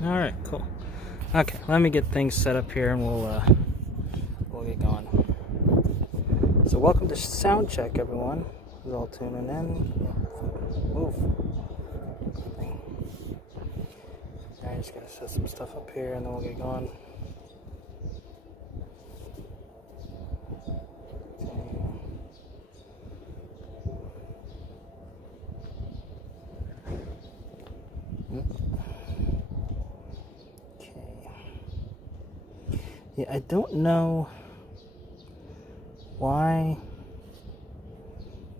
Alright, cool. Okay, let me get things set up here and we'll get going. So welcome to sound check, everyone. Who's all tuning in. Move. Alright, just gotta set some stuff up here and then we'll get going. Yeah, I don't know why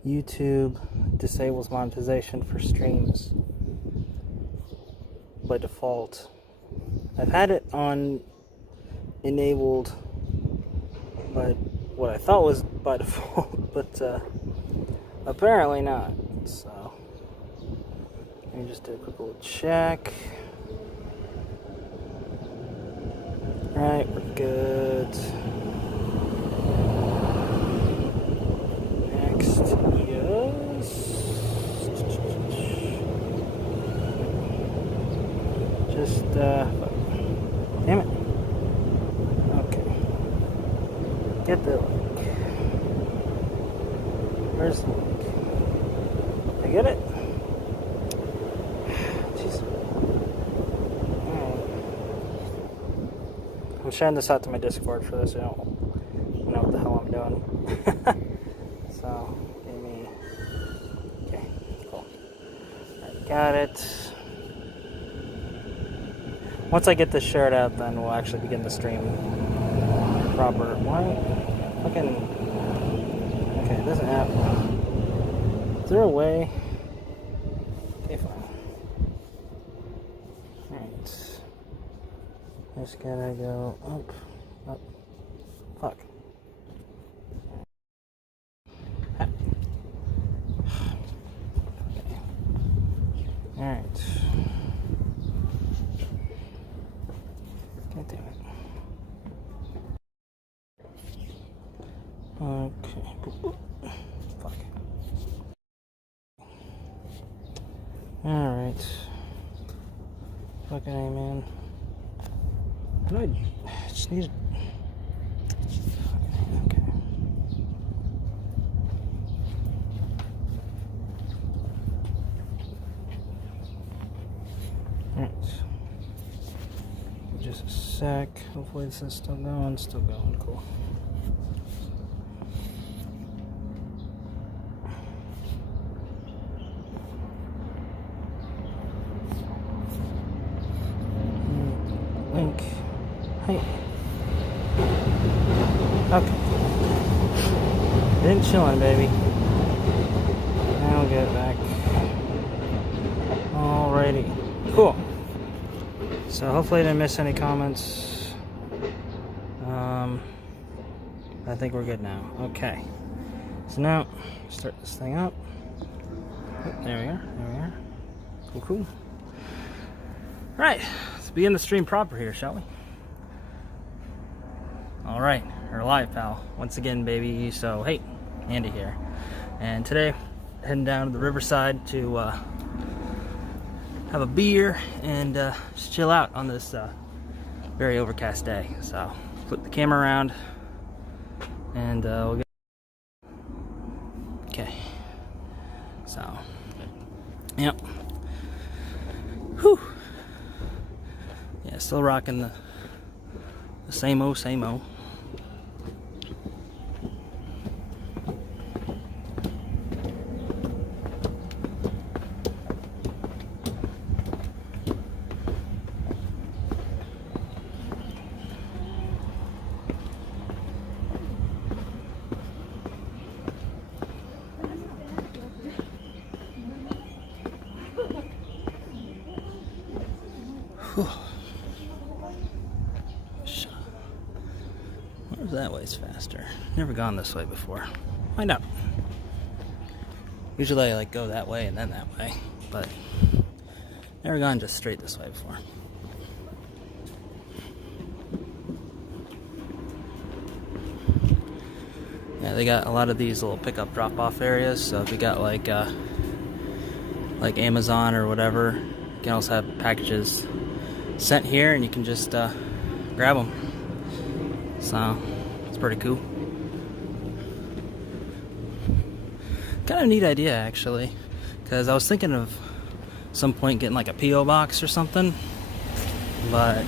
YouTube disables monetization for streams by default. I've had it on enabled by what I thought was by default, but apparently not. So let me just do a quick little check. Alright, we're good. Next, yes. Just, damn it. Okay. Get the link. Where's the link? I get it? Jeez. I'm sharing this out to my Discord for those who don't know what the hell I'm doing. So, give me... Okay, cool. Alright, got it. Once I get this shared out, then we'll actually begin the stream proper. Why? Fucking... Okay, it doesn't have... Is there a way? Okay, fine. Alright. Just gotta go up, up. Fuck. Okay. Alright. God damn it. Okay. Fuck. Alright. Fucking A, man. I just need... Okay. Alright. Just a sec. Hopefully this is still going. Still going. Cool. Link. Hey. Okay. Been chilling, baby. Now we'll get back. Alrighty. Cool. So hopefully I didn't miss any comments. I think we're good now. Okay. So now, start this thing up. Oh, there we are. There we are. Cool, cool. Alright. Let's begin the stream proper here, shall we? Alright, we're live, pal. Once again, baby. So, hey, Andy here. And today, heading down to the Riverside to have a beer and just chill out on this very overcast day. So, flip the camera around and we'll get... Okay. So, yep. Whew. Yeah, still rocking the same old, same old. Where's that way's faster? Never gone this way before. Find out. Usually I like go that way and then that way, but never gone just straight this way before. Yeah, they got a lot of these little pickup drop-off areas, so if you got like Amazon or whatever, you can also have packages sent here and you can just grab them. So it's pretty cool. Kind of a neat idea, actually, because I was thinking of some point getting like a P.O. box or something, but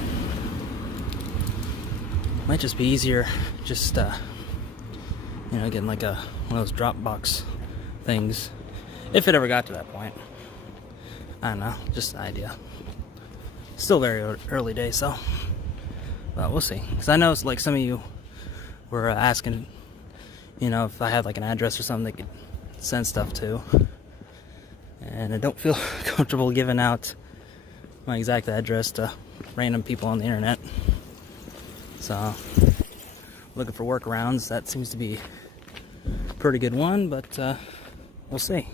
might just be easier just you know, getting like one of those drop box things, if it ever got to that point. I don't know, just an idea. Still very early days, so, but we'll see. Because I know it's like some of you were asking, you know, if I had like an address or something they could send stuff to, and I don't feel comfortable giving out my exact address to random people on the internet. So, looking for workarounds. That seems to be a pretty good one, but we'll see.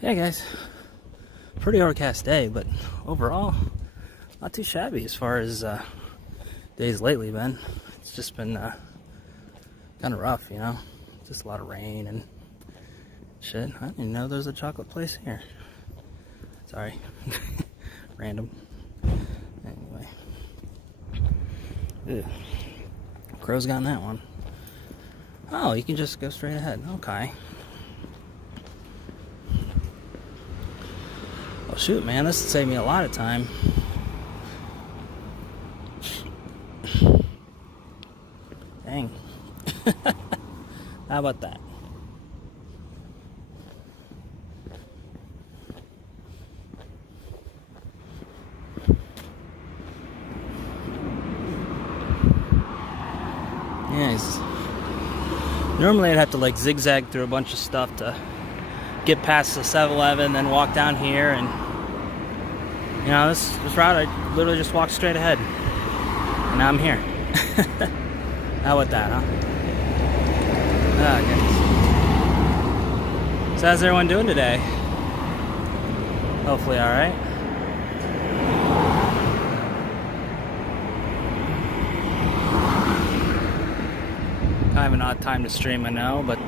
Yeah, guys, pretty overcast day, but overall, not too shabby as far as days lately been. It's just been kind of rough, you know, just a lot of rain and shit. I didn't even know there was a chocolate place here. Sorry, random. Anyway, ew. Crow's gotten that one. Oh, you can just go straight ahead. Okay. Well, shoot, man, this would save me a lot of time. Dang. How about that? Yes. Normally I'd have to like zigzag through a bunch of stuff to get past the 7-Eleven, then walk down here, and you know, this route I literally just walked straight ahead. And now I'm here. How about that, huh? Okay. So how's everyone doing today? Hopefully alright. Kind of an odd time to stream, I know, but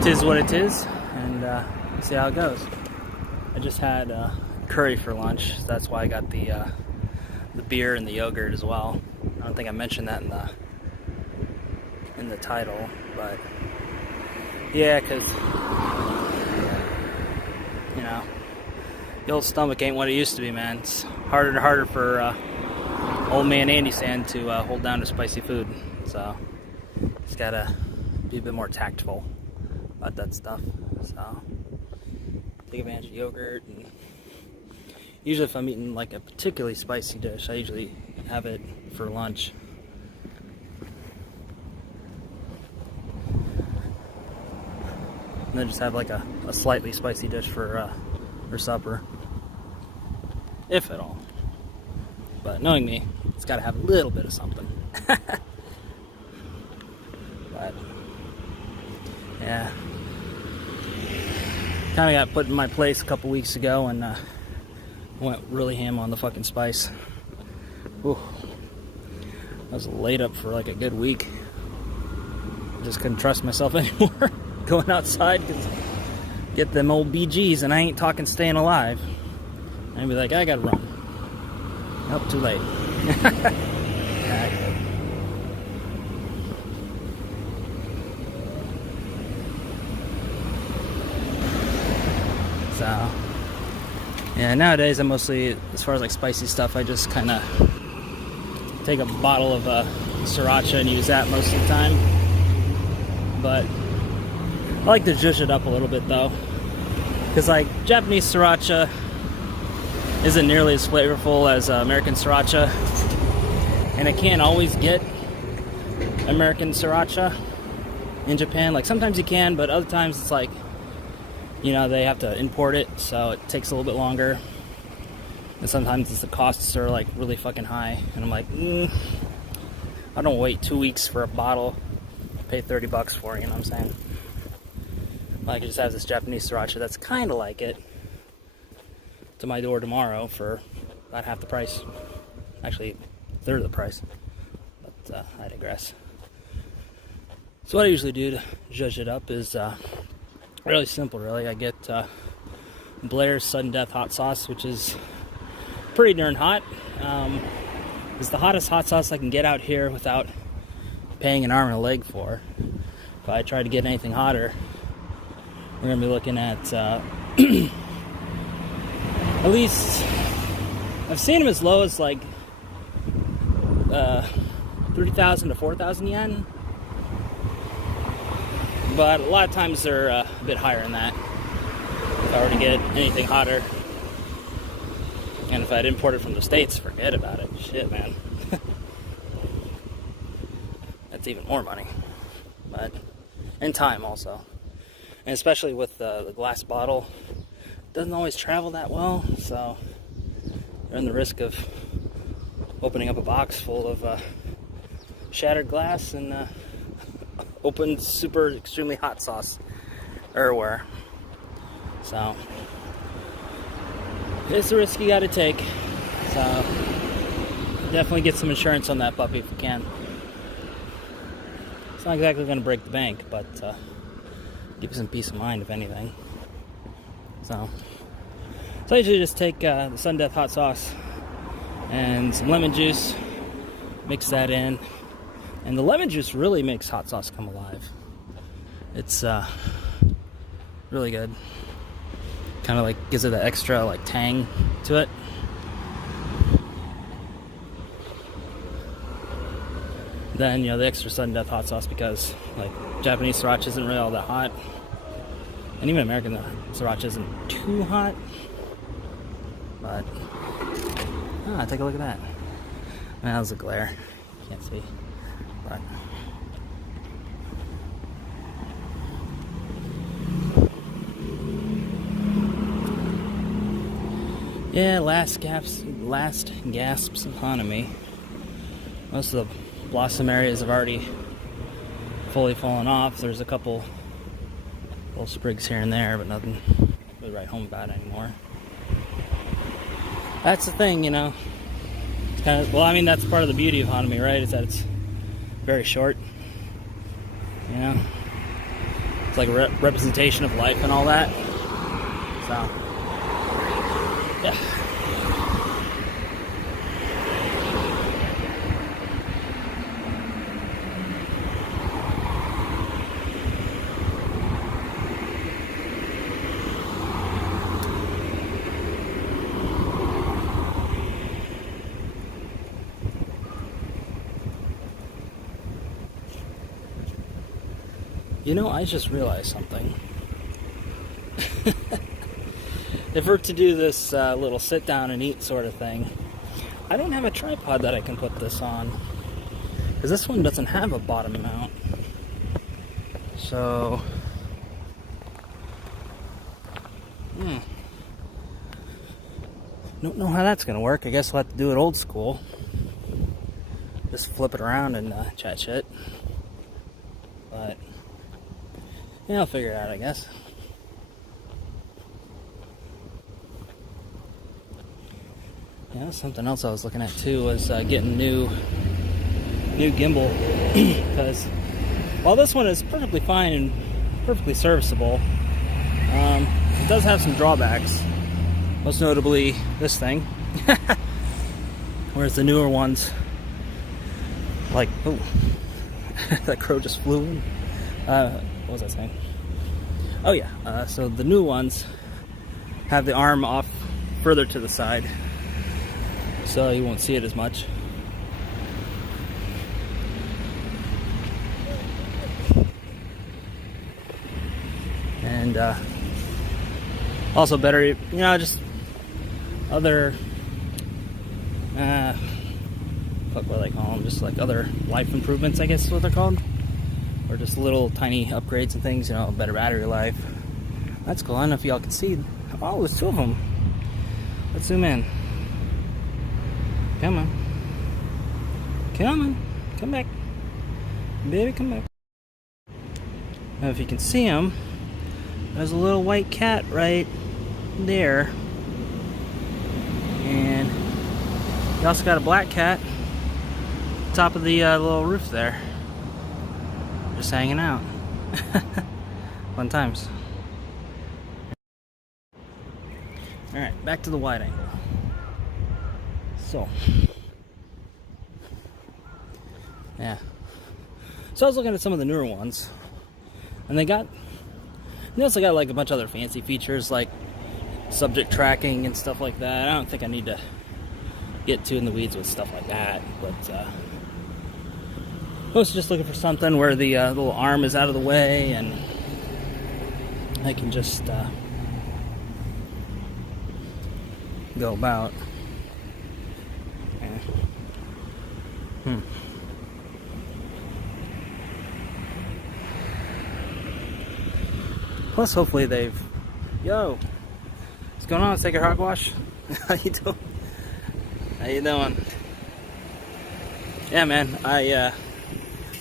it is what it is, and we'll see how it goes. I just had curry for lunch, so that's why I got the beer and the yogurt as well. I don't think I mentioned that in the title, but yeah, because you know, the old stomach ain't what it used to be, man. It's harder and harder for old man Andy Sand to hold down to spicy food, so just gotta be a bit more tactful about that stuff. So take advantage of yogurt, and usually if I'm eating like a particularly spicy dish, I usually have it for lunch. And then just have like a slightly spicy dish for supper, if at all. But knowing me, it's got to have a little bit of something. But yeah, kind of got put in my place a couple weeks ago, and went really ham on the fucking spice. Ooh. I was laid up for like a good week. Just couldn't trust myself anymore going outside, because get them old BGs, and I ain't talking staying alive. I'd be like, I gotta run. Nope, too late. So yeah, nowadays I mostly, as far as like spicy stuff, I just kind of take a bottle of sriracha and use that most of the time. But I like to zhuzh it up a little bit though, because like Japanese sriracha isn't nearly as flavorful as American sriracha, and I can't always get American sriracha in Japan. Like sometimes you can, but other times it's like, you know, they have to import it, so it takes a little bit longer. And sometimes the costs are like really fucking high, and I'm like, I don't wait 2 weeks for a bottle, pay $30 for it, you know what I'm saying? I could just have this Japanese sriracha that's kind of like it to my door tomorrow for about half the price. Actually, a third of the price. But I digress. So what I usually do to zhuzh it up is really simple, really. I get Blair's Sudden Death hot sauce, which is pretty darn hot. It's the hottest hot sauce I can get out here without paying an arm and a leg for. If I try to get anything hotter, we're going to be looking at at least, I've seen them as low as like 3,000 to 4,000 yen. But a lot of times they're a bit higher than that if I were to get anything hotter. And if I'd import it from the States, forget about it. Shit, man. That's even more money. But, and time also. And especially with the glass bottle, it doesn't always travel that well, so you're in the risk of opening up a box full of shattered glass and open super extremely hot sauce everywhere. So it's a risk you gotta take. So definitely get some insurance on that puppy if you can. It's not exactly gonna break the bank, but give you some peace of mind if anything. So I usually just take the Sudden Death hot sauce and some lemon juice, mix that in. And the lemon juice really makes hot sauce come alive. It's really good. Kind of like gives it that extra like tang to it. Then, you know, the extra Sudden Death hot sauce, because like Japanese sriracha isn't really all that hot. And even American sriracha isn't too hot. But take a look at that. That was a glare. Can't see. But yeah, last gasps economy. Most of the blossom areas have already fully fallen off. There's a couple little sprigs here and there, but nothing to really write home about anymore. That's the thing, you know. It's kind of, well, I mean, that's part of the beauty of Hanami, right? Is that it's very short. You know, it's like a representation of life and all that. So, yeah. You know, I just realized something. If we're to do this little sit down and eat sort of thing, I don't have a tripod that I can put this on. Because this one doesn't have a bottom mount. So, don't know how that's going to work. I guess we'll have to do it old school. Just flip it around and chat shit. But yeah, I'll figure it out, I guess. Yeah, something else I was looking at too was getting new gimbal, because while this one is perfectly fine and perfectly serviceable, it does have some drawbacks. Most notably this thing, whereas the newer ones, like, oh, that crow just flew in. What was I saying? Oh yeah, so the new ones have the arm off further to the side, so you won't see it as much. And also better, you know, just other, what do they call them? Just like other life improvements, I guess is what they're called. Or just little tiny upgrades and things, you know, better battery life. That's cool. I don't know if y'all can see. Oh, there's two of them. Let's zoom in. Come on. Come on. Come back. Baby, come back. Now, if you can see them, there's a little white cat right there. And you also got a black cat on top of the little roof there. Just hanging out. Fun times. Alright, back to the wide angle. So, yeah. So I was looking at some of the newer ones, and they also got like a bunch of other fancy features like subject tracking and stuff like that. I don't think I need to get too in the weeds with stuff like that, but I was just looking for something where the little arm is out of the way and I can just go about. Yeah. Plus, hopefully they've... Yo! What's going on? Let's take a hogwash. How you doing? How you doing? Yeah, man. I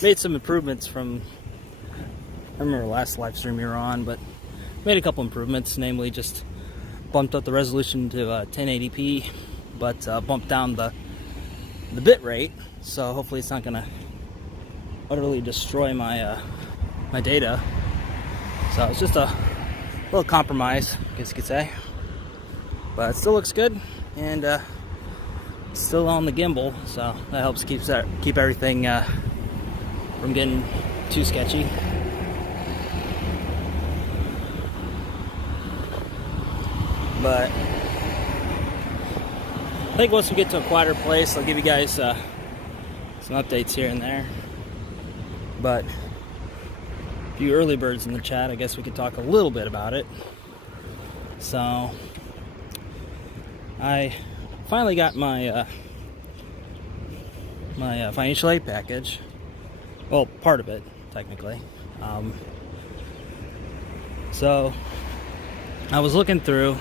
made some improvements from... I remember the last live stream you were on, but made a couple improvements. Namely, just bumped up the resolution to 1080p, but bumped down the bit rate. So hopefully it's not going to utterly destroy my my data. So it's just a little compromise, I guess you could say. But it still looks good, and it's still on the gimbal, so that helps keep everything from getting too sketchy. But I think once we get to a quieter place, I'll give you guys some updates here and there. But a few early birds in the chat, I guess we could talk a little bit about it. So I finally got my my financial aid package. Well, part of it, technically. So I was looking through.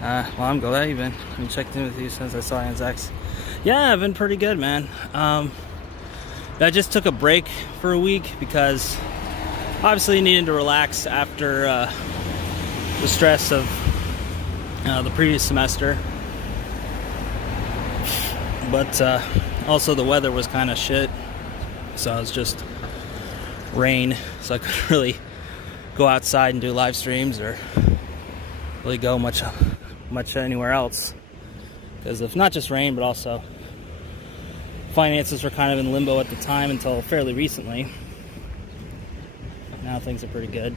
Well, I'm glad you've been. Let me check in with you since I saw you on Zach's. Yeah, I've been pretty good, man. I just took a break for a week because obviously needed to relax after the stress of the previous semester. But also the weather was kind of shit, so it was just rain, so I couldn't really go outside and do live streams or really go much anywhere else because of not just rain, but also finances were kind of in limbo at the time until fairly recently. Now things are pretty good.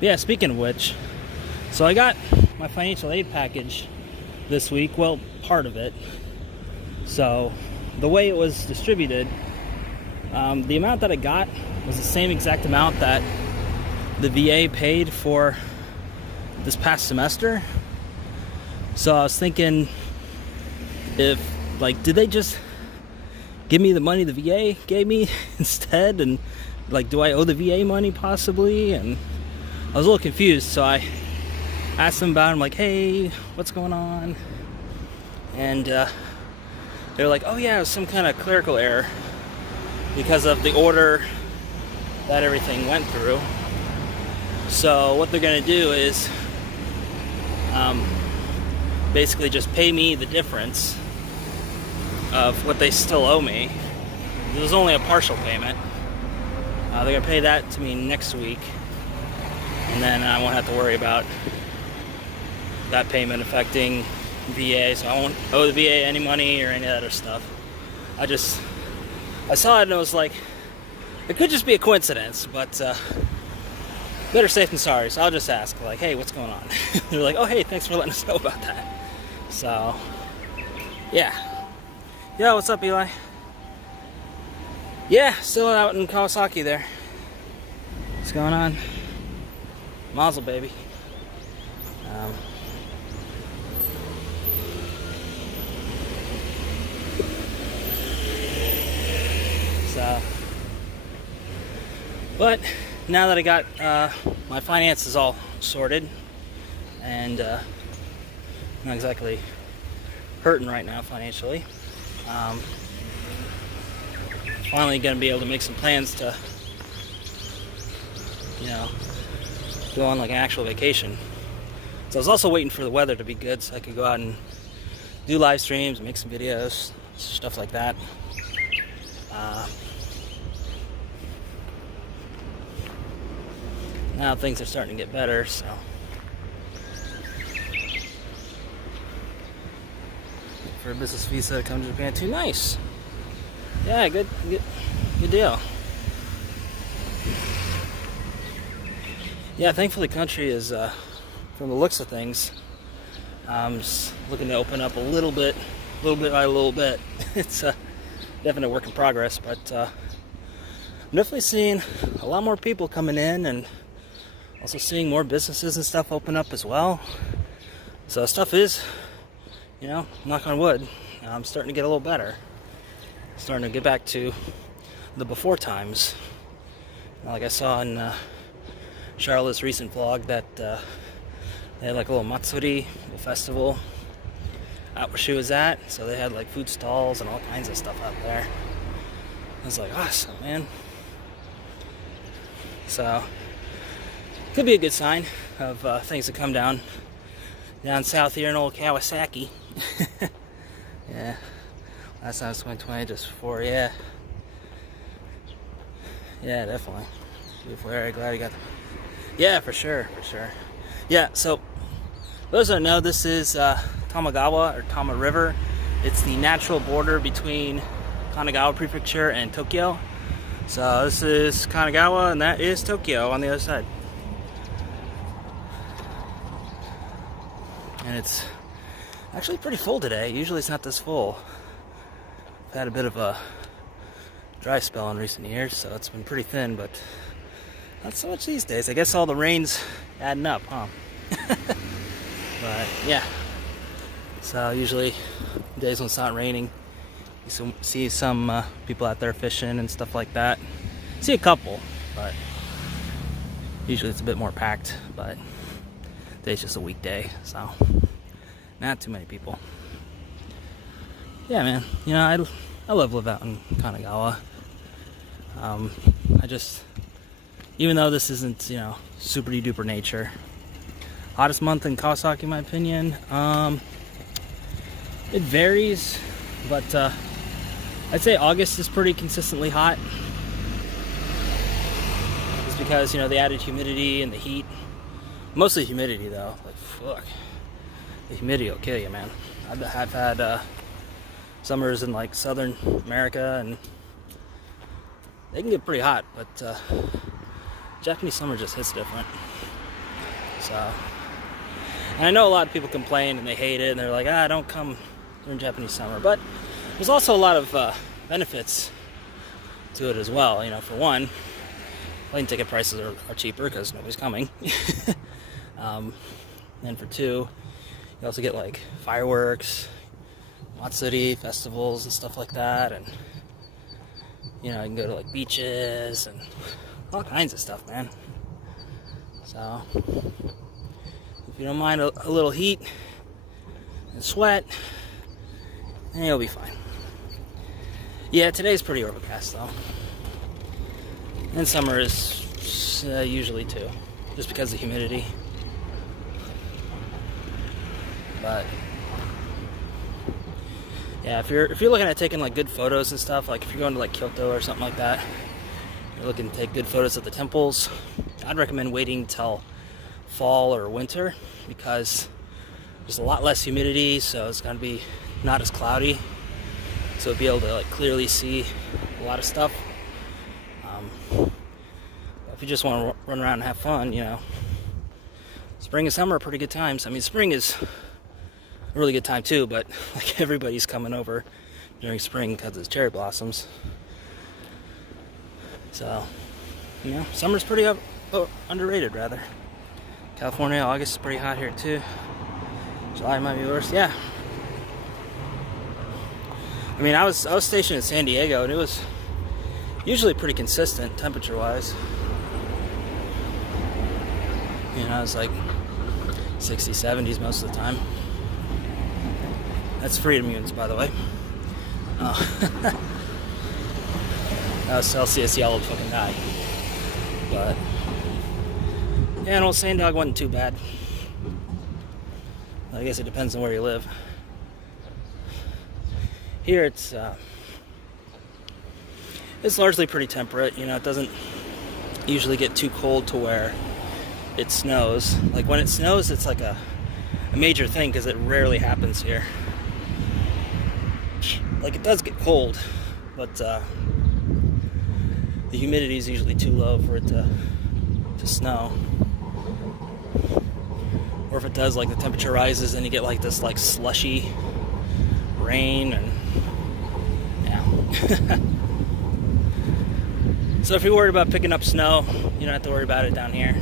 Yeah, speaking of which, so I got my financial aid package this week. Well, part of it. So the way it was distributed, the amount that I got was the same exact amount that the VA paid for this past semester. So I was thinking, if, like, did they just give me the money the VA gave me instead? And, like, do I owe the VA money possibly? And I was a little confused, so I asked them about it. I'm like, hey, what's going on? And they were like, oh yeah, it was some kind of clerical error because of the order that everything went through. So what they're going to do is basically just pay me the difference of what they still owe me. It was only a partial payment. They're going to pay that to me next week, and then I won't have to worry about that payment affecting VA, so I won't owe the VA any money or any other stuff. I saw it and it was like, it could just be a coincidence, but better safe than sorry, so I'll just ask, like, hey, what's going on? They're like, oh, hey, thanks for letting us know about that. So, yeah. Yo, what's up, Eli? Yeah, still out in Kawasaki there. What's going on? Mazel, baby. But now that I got my finances all sorted and not exactly hurting right now financially, finally going to be able to make some plans to, you know, go on like an actual vacation. So I was also waiting for the weather to be good so I could go out and do live streams, make some videos, stuff like that. Now things are starting to get better, so for a business visa to come to Japan too. Nice. Yeah, good deal. Yeah, thankfully the country is, from the looks of things, just looking to open up a little bit by a little bit. It's a definite work in progress, but I'm definitely seeing a lot more people coming in, and also seeing more businesses and stuff open up as well. So stuff is, knock on wood, starting to get a little better. Starting to get back to the before times. Like I saw in Charlotte's recent vlog that they had like a little matsuri, a festival out where she was at. So they had like food stalls and all kinds of stuff out there. I was like, awesome, man. So could be a good sign of things to come down south here in old Kawasaki. Yeah, last time was 2020, just before. Yeah, definitely. Beautiful area. Glad you got them. Yeah, for sure. Yeah, so those who don't know, this is Tamagawa or Tama River. It's the natural border between Kanagawa Prefecture and Tokyo. So this is Kanagawa, and that is Tokyo on the other side. And it's actually pretty full today. Usually it's not this full. I've had a bit of a dry spell in recent years, so it's been pretty thin, but not so much these days. I guess all the rain's adding up, huh? But yeah. So usually days when it's not raining, you see some people out there fishing and stuff like that. See a couple, but usually it's a bit more packed. But today's just a weekday, so not too many people. Yeah, man. I love living out in Kanagawa. Even though this isn't, super duper nature, hottest month in Kawasaki, in my opinion. It varies, but I'd say August is pretty consistently hot. It's because, the added humidity and the heat. Mostly humidity, though. Like, fuck. The humidity will kill you, man. I've had summers in, like, Southern America, and they can get pretty hot, but Japanese summer just hits different. So, and I know a lot of people complain and they hate it, and they're like, don't come during Japanese summer. But there's also a lot of benefits to it as well. For one, plane ticket prices are cheaper because nobody's coming. And for two, you also get like fireworks, matsuri festivals and stuff like that, and you can go to like beaches and all kinds of stuff, man. So if you don't mind a little heat and sweat, then you'll be fine. Yeah, today's pretty overcast though, and summer is usually too, just because of the humidity. But yeah, if you're looking at taking like good photos and stuff, like if you're going to like Kyoto or something like that, you're looking to take good photos of the temples, I'd recommend waiting till fall or winter, because there's a lot less humidity, so it's going to be not as cloudy, so you'll be able to like clearly see a lot of stuff. If you just want to run around and have fun, spring and summer are pretty good times. I mean, spring is a really good time too, but like everybody's coming over during spring because it's cherry blossoms. So, summer's pretty underrated, rather. California, August is pretty hot here too. July might be worse. Yeah. I mean, I was stationed in San Diego, and it was usually pretty consistent temperature-wise. It was like 60s, 70s most of the time. That's freedom units, by the way. That was Celsius, yellowed fucking guy. But yeah, an old sand dog wasn't too bad. I guess it depends on where you live. Here it's largely pretty temperate. It doesn't usually get too cold to where it snows. Like when it snows, it's like a major thing because it rarely happens here. like it does get cold, but the humidity is usually too low for it to snow. Or if it does, like the temperature rises and you get like this like slushy rain, and yeah. So if you're worried about picking up snow, you don't have to worry about it down here.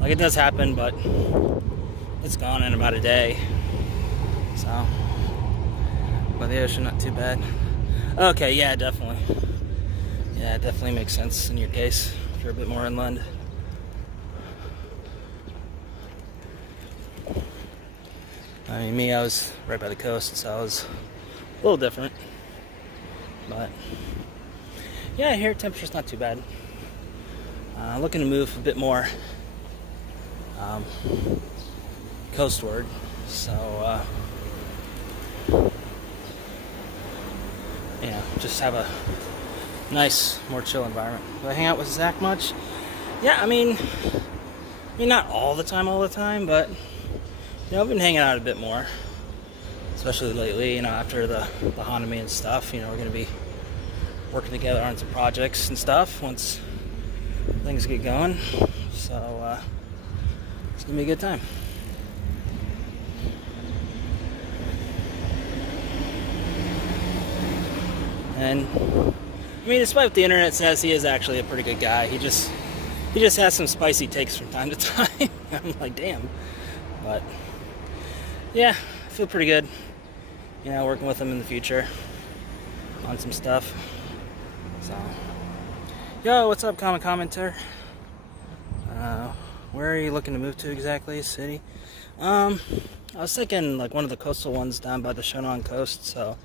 Like it does happen, but it's gone in about a day. So, but the ocean, not too bad. Okay, yeah, definitely. Yeah, it definitely makes sense in your case if you're a bit more inland. I mean, me, I was right by the coast, so I was a little different. But yeah, here temperature's not too bad. Looking to move a bit more coastward, so just have a nice, more chill environment. Do I hang out with Zach much? Yeah, I mean not all the time, but I've been hanging out a bit more, especially lately. After the Hanami and stuff. We're going to be working together on some projects and stuff once things get going. So it's gonna be a good time. And I mean, despite what the internet says, he is actually a pretty good guy. He just has some spicy takes from time to time. I'm like, damn. But yeah, I feel pretty good. Working with him in the future on some stuff. So, yo, what's up, commenter? Where are you looking to move to exactly? City? I was thinking like one of the coastal ones down by the Shonan coast. So,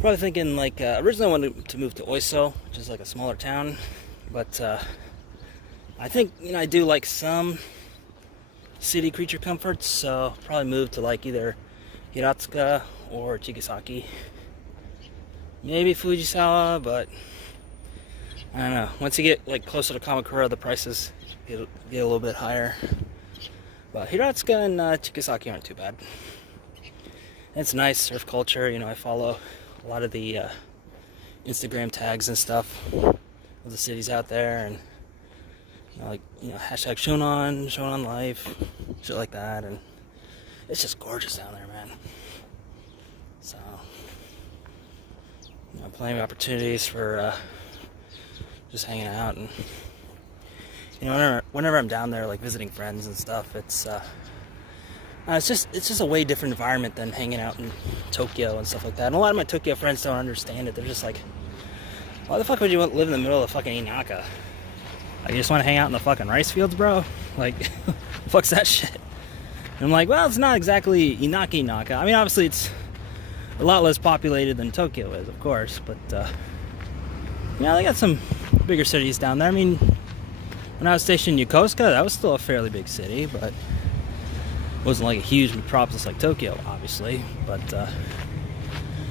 probably thinking like originally I wanted to move to Oiso, which is like a smaller town. But I think I do like some city creature comforts. So probably move to like either Hiratsuka or Chigasaki. Maybe Fujisawa, but I don't know. Once you get like closer to Kamakura, the prices get a little bit higher. But Hiratsuka and Chigasaki aren't too bad. It's nice surf culture. I follow a lot of the Instagram tags and stuff of the cities out there, and hashtag Shonan life, shit like that, and it's just gorgeous down there, man. So plenty of opportunities for just hanging out, and whenever I'm down there, like visiting friends and stuff, it's just a way different environment than hanging out in Tokyo and stuff like that. And a lot of my Tokyo friends don't understand it. They're just like, why the fuck would you live in the middle of fucking Inaka? Like, you just want to hang out in the fucking rice fields, bro? Like, fuck's that shit? And I'm like, well, it's not exactly Inaka. I mean, obviously it's a lot less populated than Tokyo is, of course, but they got some bigger cities down there. I mean, when I was stationed in Yokosuka, that was still a fairly big city, but it wasn't like a huge metropolis like Tokyo, obviously. But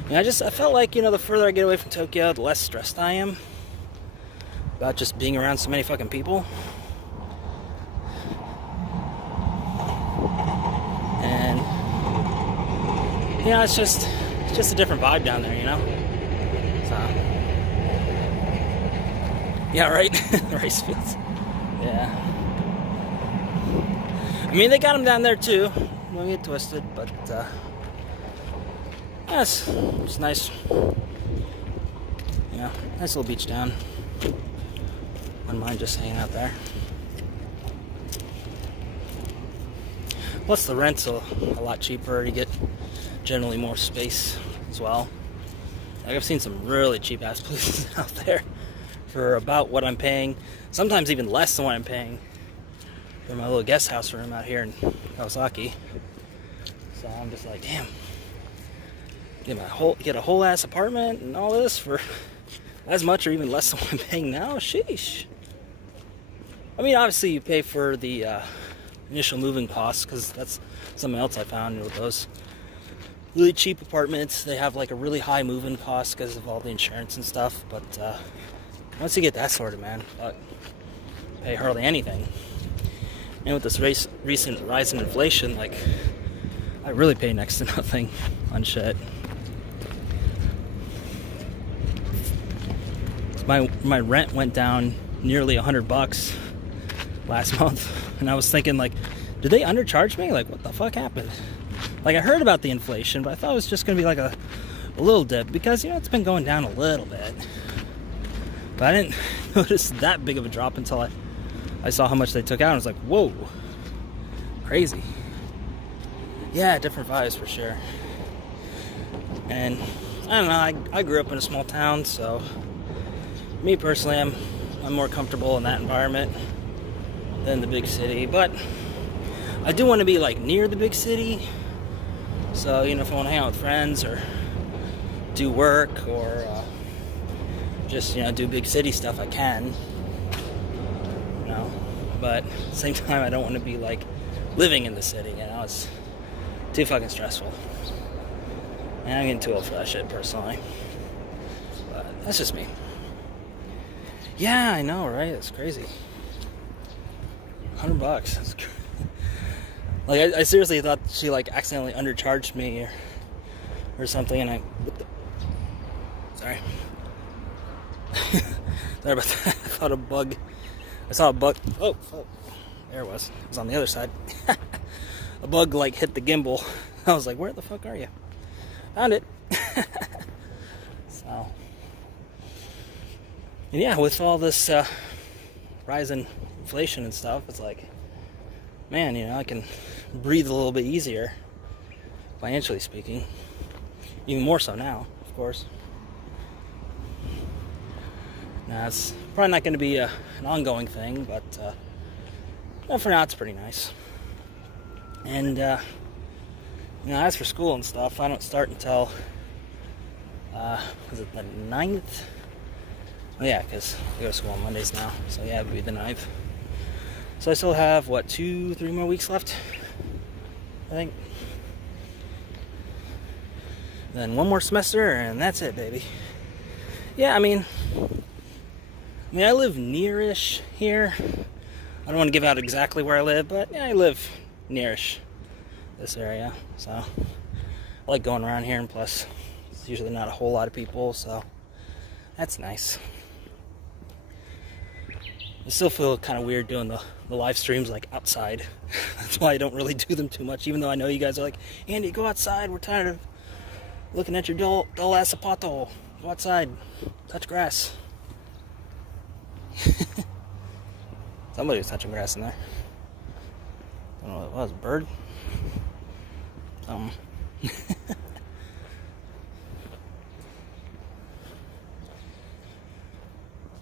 I felt like the further I get away from Tokyo, the less stressed I am about just being around so many fucking people. And it's just a different vibe down there, So yeah, right. Rice fields. Yeah. I mean, they got them down there too. Don't get twisted, but yes, it's nice. Nice little beach town. Wouldn't mind just hanging out there. Plus, the rent's a lot cheaper. You get generally more space as well. Like, I've seen some really cheap ass places out there for about what I'm paying. Sometimes even less than what I'm paying for my little guest house room out here in Kawasaki. So I'm just like, damn. Get a whole ass apartment and all this for as much or even less than what I'm paying now? Sheesh. I mean, obviously you pay for the initial moving costs, because that's something else I found with those really cheap apartments. They have like a really high move-in cost because of all the insurance and stuff. But once you get that sorted, man, you pay hardly anything. And with this recent rise in inflation, like I really pay next to nothing on shit. My rent went down nearly $100 last month, and I was thinking, like, did they undercharge me? Like, what the fuck happened? Like, I heard about the inflation, but I thought it was just gonna be like a little dip, because, you know, it's been going down a little bit. But I didn't notice that big of a drop until I saw how much they took out. I was like, whoa, crazy. Yeah, different vibes for sure. And I don't know, I grew up in a small town, so me personally, I'm more comfortable in that environment than the big city. But I do want to be like near the big city, so, you know, if I want to hang out with friends or do work or just, you know, do big city stuff, I can, you know. But at the same time, I don't want to be like living in the city, you know. It's too fucking stressful, and I'm getting too old for that shit personally. But that's just me. Yeah, I know, right? It's crazy. $100. That's crazy. Like, I seriously thought she, like, accidentally undercharged me or something, and sorry. Sorry about that. I saw a bug. Oh, there it was. It was on the other side. A bug, like, hit the gimbal. I was like, where the fuck are you? Found it. So, and yeah, with all this rise in inflation and stuff, it's like, man, you know, I can breathe a little bit easier, financially speaking. Even more so now, of course. Now, it's probably not going to be an ongoing thing, but well, for now, it's pretty nice. And, you know, as for school and stuff, I don't start until, was it the 9th? Oh, yeah, because I go to school on Mondays now, so yeah, it would be the 9th. So I still have, what, 2-3 more weeks left, I think. Then one more semester, and that's it, baby. Yeah, I mean, I live nearish here. I don't want to give out exactly where I live, but yeah, I live nearish this area. So I like going around here, and plus, it's usually not a whole lot of people, so that's nice. I still feel kind of weird doing the live streams like outside. That's why I don't really do them too much, even though I know you guys are like, Andy, go outside. We're tired of looking at your dull ass zapato. Go outside. Touch grass. Somebody was touching grass in there. I don't know what it was. A bird?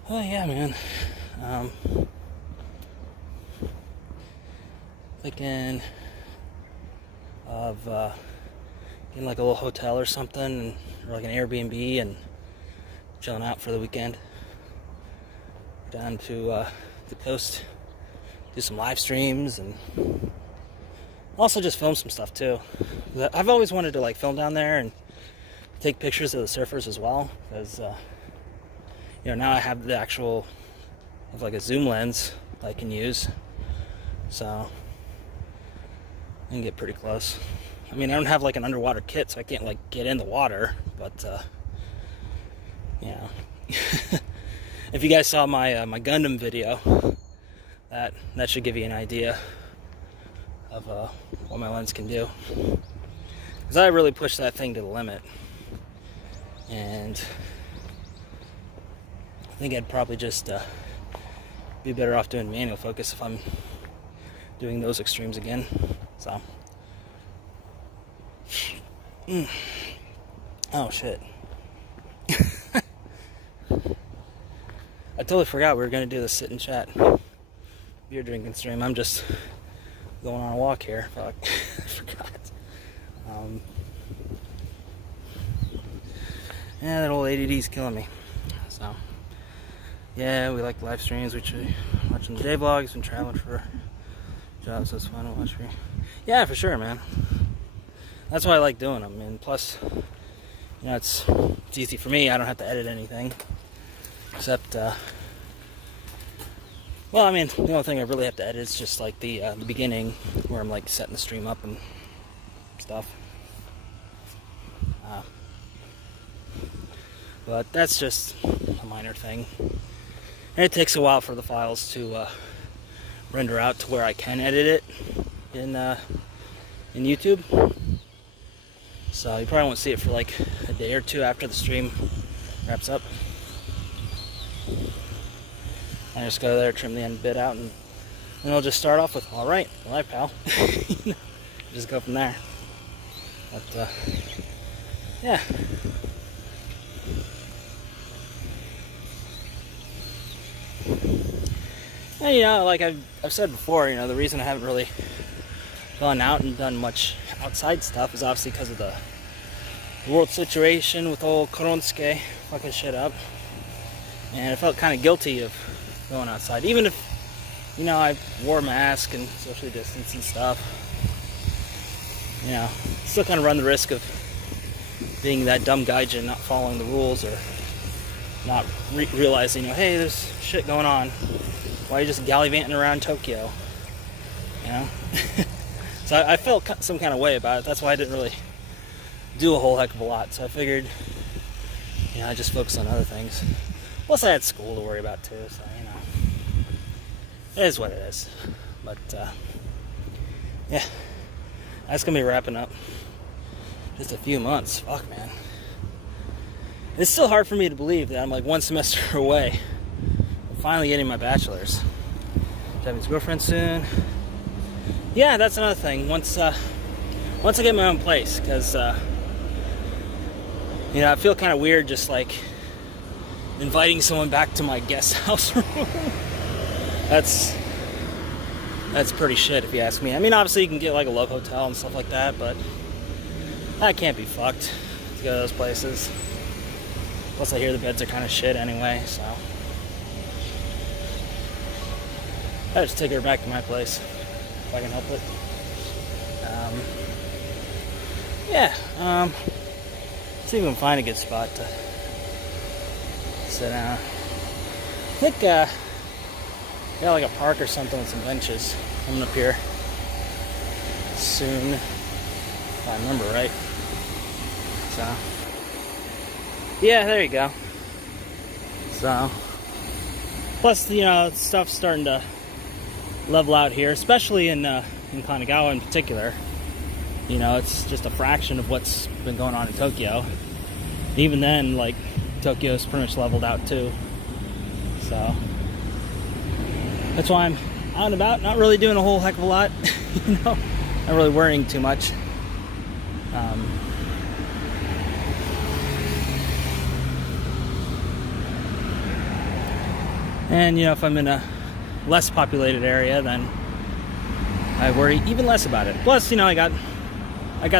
Oh yeah, man. Thinking of getting like a little hotel or something, or like an Airbnb, and chilling out for the weekend. Down to the coast, do some live streams, and also just film some stuff too. I've always wanted to like film down there and take pictures of the surfers as well, because you know, now I have the actual, like a zoom lens I can use, so I can get pretty close. I mean, I don't have like an underwater kit, so I can't like get in the water, but you know. If you guys saw my my Gundam video, that should give you an idea of what my lens can do. Because I really pushed that thing to the limit, and I think I'd probably just be better off doing manual focus if I'm doing those extremes again. So, oh shit. I totally forgot we were going to do the sit and chat beer drinking stream. I'm just going on a walk here. Fuck. I forgot. Yeah, that old ADD's killing me. So, yeah, we like live streams. We try watching the day vlogs. Been traveling for jobs, so it's fun to watch for. Yeah, for sure, man. That's why I like doing them. And plus, you know, it's easy for me. I don't have to edit anything. Except, well, I mean, the only thing I really have to edit is just like the beginning, where I'm like setting the stream up and stuff. But that's just a minor thing. And it takes a while for the files to render out to where I can edit it in YouTube. So you probably won't see it for like a day or two after the stream wraps up. I just go there, trim the end bit out, and then I'll just start off with, all right, pal. Just go from there. But yeah. And, you know, like I've said before, you know, the reason I haven't really gone out and done much outside stuff is obviously because of the world situation with old Koronsuke fucking shit up. And I felt kind of guilty of going outside, even if, you know, I wore a mask and socially distanced and stuff. You know, still kind of run the risk of being that dumb gaijin, not following the rules or not realizing, you know, hey, there's shit going on. Why are you just gallivanting around Tokyo? You know? So I felt some kind of way about it. That's why I didn't really do a whole heck of a lot. So I figured, you know, I just focus on other things. Plus I had school to worry about too, so, you know. It is what it is. But, yeah. That's going to be wrapping up. Just a few months. Fuck, man. It's still hard for me to believe that I'm like one semester away from finally getting my bachelor's. Having his girlfriend soon. Yeah, that's another thing. Once I get my own place, because you know, I feel kind of weird just like inviting someone back to my guest house room. That's pretty shit if you ask me. I mean, obviously you can get like a love hotel and stuff like that, but I can't be fucked to go to those places. Plus I hear the beds are kind of shit anyway, so I just take her back to my place if I can help it. Yeah, see if we can find a good spot to sit down. I think yeah, like a park or something with some benches coming up here soon, if I remember right. So yeah, there you go. So plus, you know, stuff's starting to level out here, especially in Kanagawa in particular. You know, it's just a fraction of what's been going on in Tokyo. Even then, like, Tokyo's pretty much leveled out too. So that's why I'm out and about, not really doing a whole heck of a lot. You know, not really worrying too much. And, you know, if I'm in a less populated area, then I worry even less about it. Plus, you know, I got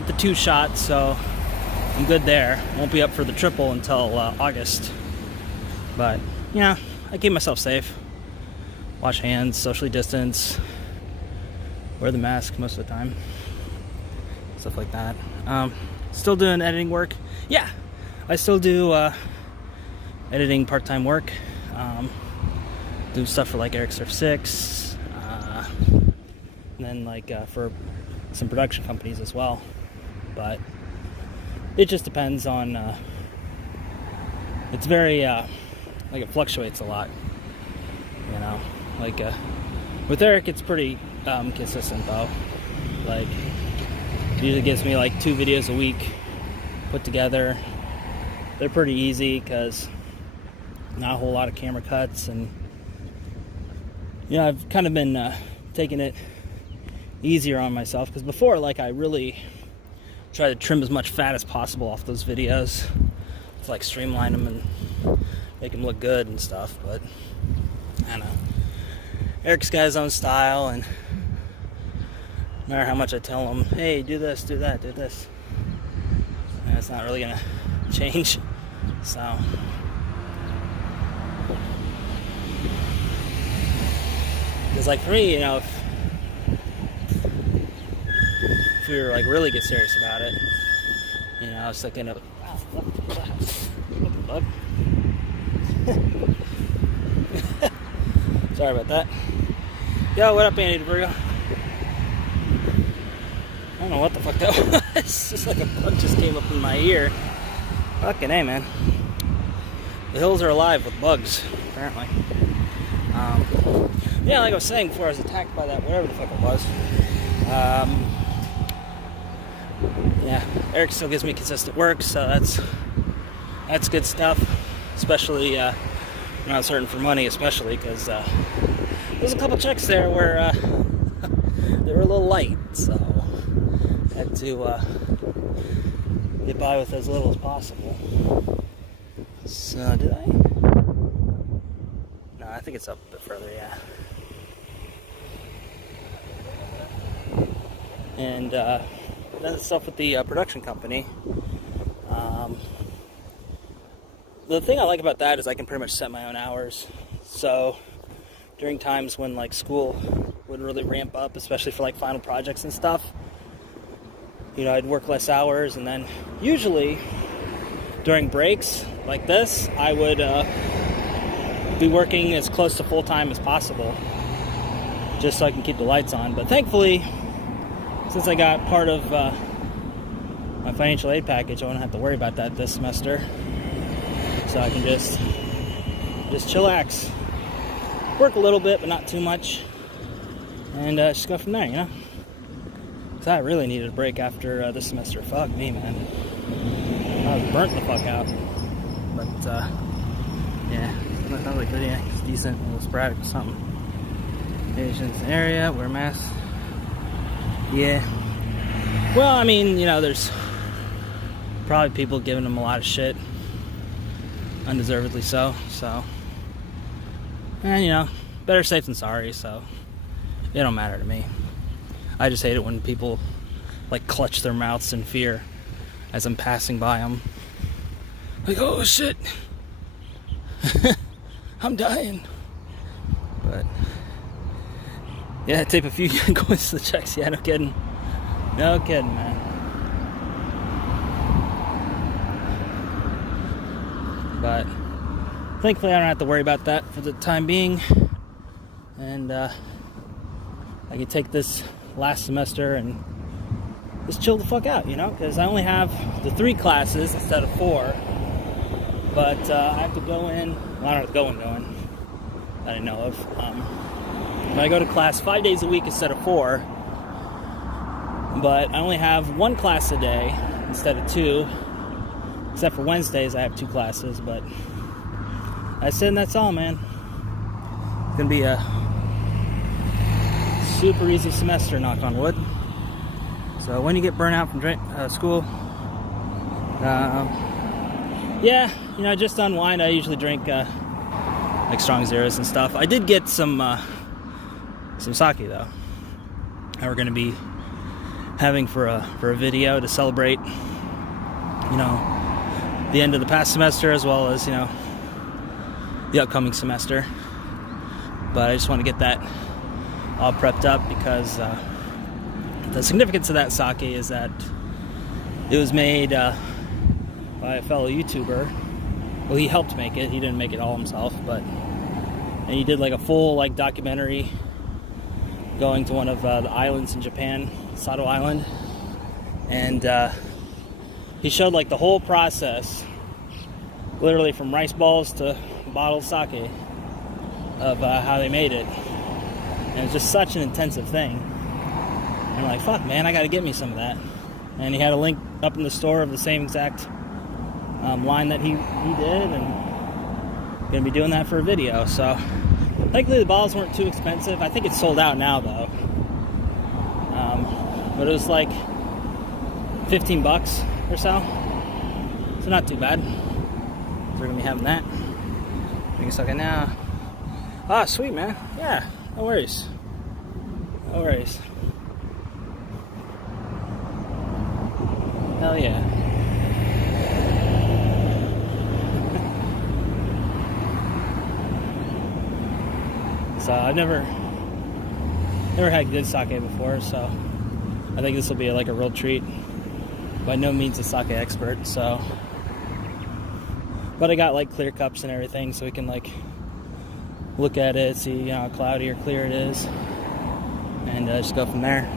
the 2 shots, so I'm good there. Won't be up for the triple until August. But, you know, I keep myself safe. Wash hands, socially distance, wear the mask most of the time. Stuff like that. Still doing editing work. Yeah, I still do editing part-time work. Do stuff for like Eric Surf 6. And then like for some production companies as well. But it just depends on, it's very, like it fluctuates a lot, you know, like, with Eric it's pretty, consistent though. Like, it usually gives me like 2 videos a week put together. They're pretty easy because not a whole lot of camera cuts, and, you know, I've kind of been, taking it easier on myself, because before, like, I really try to trim as much fat as possible off those videos to like streamline them and make them look good and stuff. But I don't know, Eric's got his own style, and no matter how much I tell him, hey, do this, do that, do this, and it's not really gonna change. So because, like, for me, you know, if we were like really get serious about it, you know, I was thinking of, wow, what the fuck? Sorry about that. Yo, what up, Andy DeBurgo? I don't know what the fuck that was. It's just like a bug just came up in my ear. Fucking A, man. The hills are alive with bugs, apparently. Yeah, like I was saying before, I was attacked by that, whatever the fuck it was. Yeah, Eric still gives me consistent work, so that's good stuff. Especially, I'm not certain for money, especially because there's a couple checks there where they were a little light, so I had to get by with as little as possible. So, did I? No, I think it's up a bit further, yeah. And that's stuff with the production company. The thing I like about that is I can pretty much set my own hours. So during times when like school would really ramp up, especially for like final projects and stuff, you know, I'd work less hours, and then usually during breaks like this, I would be working as close to full-time as possible just so I can keep the lights on. But thankfully, since I got part of my financial aid package, I won't have to worry about that this semester. So I can just chillax, work a little bit, but not too much, and just go from there, you know? Because I really needed a break after this semester. Fuck me, man. I was burnt the fuck out. But, yeah, that sounds like video. It's decent, a little sporadic or something. Patients area, wear masks. Yeah. Well, I mean, you know, there's probably people giving them a lot of shit. Undeservedly so. And, you know, better safe than sorry, so it don't matter to me. I just hate it when people, like, clutch their mouths in fear as I'm passing by them. Like, oh, shit. I'm dying. But, yeah, tape a few coins to the checks. Yeah, no kidding. No kidding, man. But thankfully I don't have to worry about that for the time being. And I can take this last semester and just chill the fuck out, you know? Because I only have the 3 classes instead of 4. But I have to go in. Well, I don't have to go in that I know of. But I go to class 5 days a week instead of 4. But I only have 1 class a day instead of 2. Except for Wednesdays, I have 2 classes. But I said, that's all, man. It's gonna be a super easy semester, knock on wood. So when you get burnt out from school, yeah, you know, just to unwind, I usually drink like strong zeros and stuff. I did get some sake though. And we're gonna be having for a video to celebrate, you know, the end of the past semester as well as, you know, the upcoming semester. But I just want to get that all prepped up because the significance of that sake is that it was made by a fellow YouTuber. Well, he helped make it. He didn't make it all himself, and he did like a full like documentary going to one of the islands in Japan, Sado Island, and he showed like the whole process, literally from rice balls to bottled sake, of how they made it. And it's just such an intensive thing. And I'm like, fuck, man, I gotta get me some of that. And he had a link up in the store of the same exact line that he did, and gonna be doing that for a video. So thankfully the bottles weren't too expensive. I think it's sold out now though. But it was like $15 or so. So not too bad. So we're gonna be having that. We can suck it now. Ah, sweet, man. Yeah, no worries. No worries. Hell yeah. So I've never had good sake before, so I think this will be like a real treat. By no means a sake expert, so. But I got like clear cups and everything, so we can like look at it, see, you know, how cloudy or clear it is, and just go from there.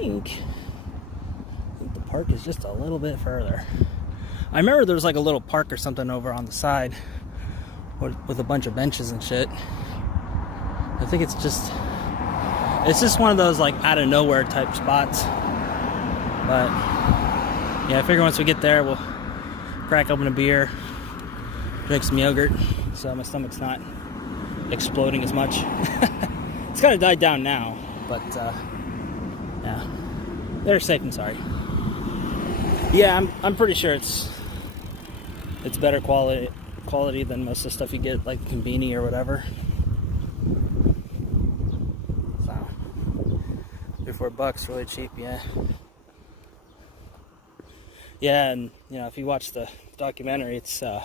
think the park is just a little bit further. I remember there was like a little park or something over on the side with a bunch of benches and shit. I think it's just one of those like out of nowhere type spots. But yeah, I figure once we get there, we'll crack open a beer, drink some yogurt, so my stomach's not exploding as much. It's kind of died down now, but yeah, they're safe and sorry. Yeah, I'm pretty sure it's better quality than most of the stuff you get like Conveni or whatever. So $4 really cheap, yeah. Yeah, and you know, if you watch the documentary, it's I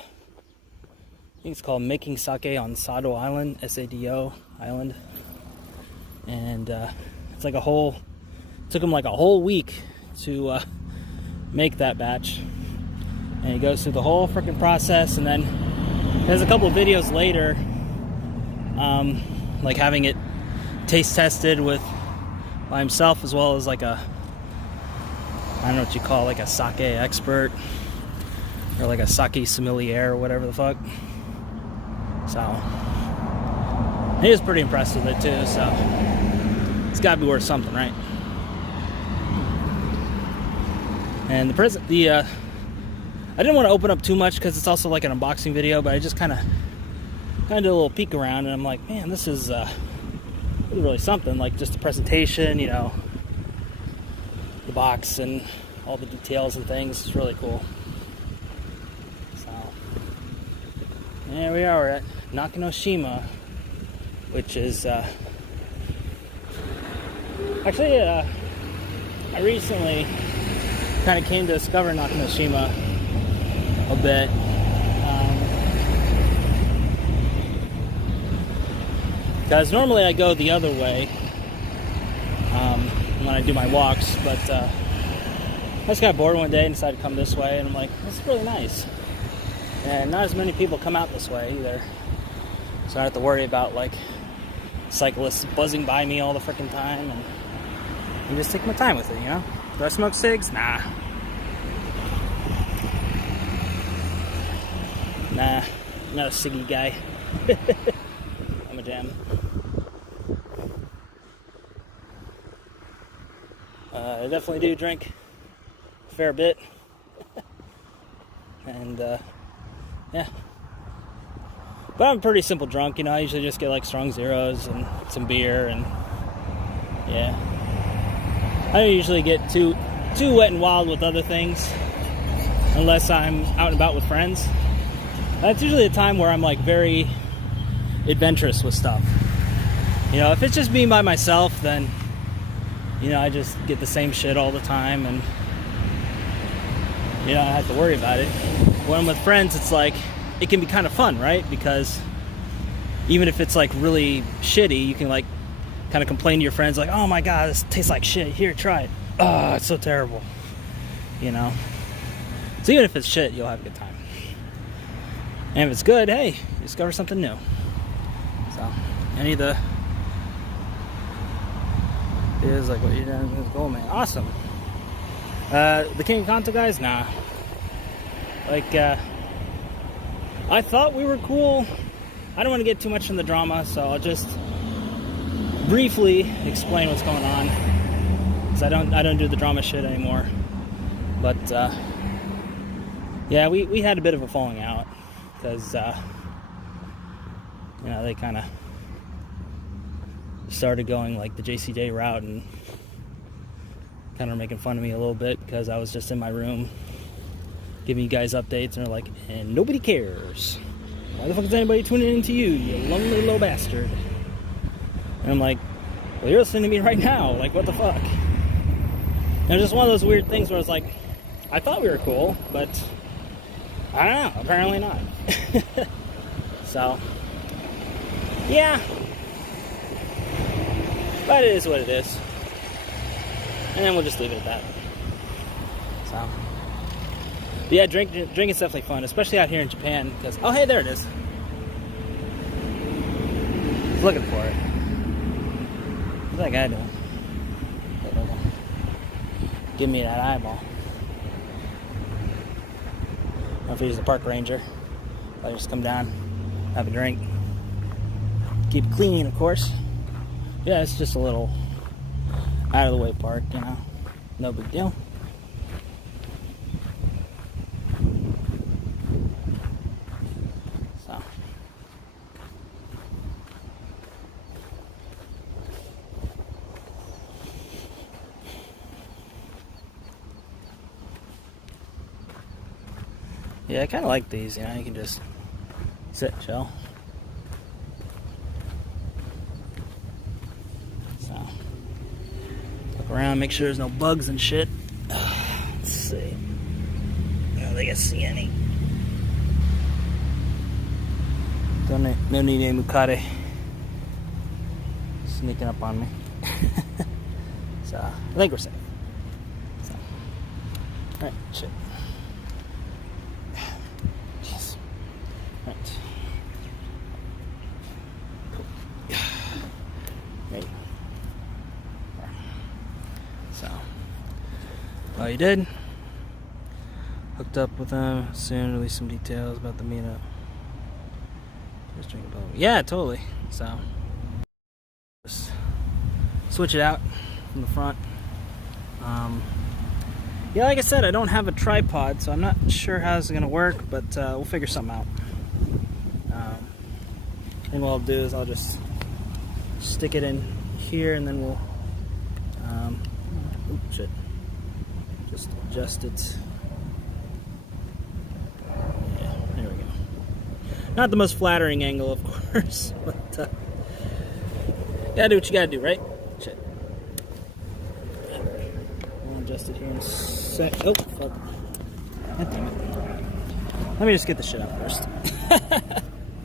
think it's called Making Sake on Sado Island, Sado Island, and it's like took him like a whole week to make that batch, and he goes through the whole freaking process, and then there's a couple of videos later, like having it taste tested by himself, as well as like I don't know what you call, like a sake expert or like a sake sommelier or whatever the fuck. So he was pretty impressed with it too, so it's got to be worth something, right? And I didn't want to open up too much because it's also like an unboxing video, but I just kind of did a little peek around, and I'm like, man, this is really something. Like just the presentation, you know, the box and all the details and things. It's really cool. So there we are, we're at Nakanoshima, which is actually I recently kind of came to discover Nakanoshima a bit. Because normally I go the other way when I do my walks, but I just got bored one day and decided to come this way, and I'm like, this is really nice. And not as many people come out this way either, so I don't have to worry about like cyclists buzzing by me all the freaking time, and I just take my time with it, you know? Do I smoke cigs? Nah. Nah, I'm not a ciggy guy. I'm a jam. I definitely do drink a fair bit. And, yeah. But I'm a pretty simple drunk, you know. I usually just get like strong zeros and some beer, and yeah. I don't usually get too wet and wild with other things unless I'm out and about with friends. That's usually a time where I'm like very adventurous with stuff. You know, if it's just me by myself, then, you know, I just get the same shit all the time, and, you know, I don't have to worry about it. When I'm with friends, it's like, it can be kind of fun, right? Because even if it's like really shitty, you can like kind of complain to your friends like, oh my god, this tastes like shit, here, try it. Oh, it's so terrible, you know? So even if it's shit, you'll have a good time. And if it's good, hey, you discover something new. So, any of the is like, what you're doing with gold, man. Awesome. The King of Kanto guys, nah. Like, I thought we were cool. I don't want to get too much in the drama, so I'll just briefly explain what's going on, because I don't do the drama shit anymore. But yeah, we had a bit of a falling out, because you know, they kind of started going like the JCJ route and kind of making fun of me a little bit because I was just in my room giving you guys updates, and they're like, and nobody cares. Why the fuck is anybody tuning into you, you lonely little bastard? And I'm like, well, you're listening to me right now. Like, what the fuck? And it was just one of those weird things where it's like, I thought we were cool, but I don't know, apparently not. So, yeah. But it is what it is. And then we'll just leave it at that. So, but yeah, drinking's definitely fun, especially out here in Japan, because, oh, hey, there it is. I was looking for it. What's that guy doing? give me that eyeball. Now if he's the park ranger, I just come down, have a drink, keep it clean, of course. Yeah, it's just a little out of the way park, you know, no big deal. So yeah, I kind of like these, you know, you can just sit, chill. So, look around, make sure there's no bugs and shit. Let's see. I don't think I see any. No need any mukade sneaking up on me. So, I think we're safe. So, alright, shit. Right. Cool. Right. So, all you did, hooked up with them, soon release some details about the meetup. Just drink a bottle. Yeah, totally. So, just switch it out from the front. Yeah, like I said, I don't have a tripod, so I'm not sure how this is going to work, but we'll figure something out. And what I'll do is I'll just stick it in here, and then we'll just adjust it. Yeah, there we go. Not the most flattering angle, of course, but gotta do what you gotta do, right? Shit. I'll adjust it here in a sec. Oh, fuck. God damn it. Let me just get the shit out first.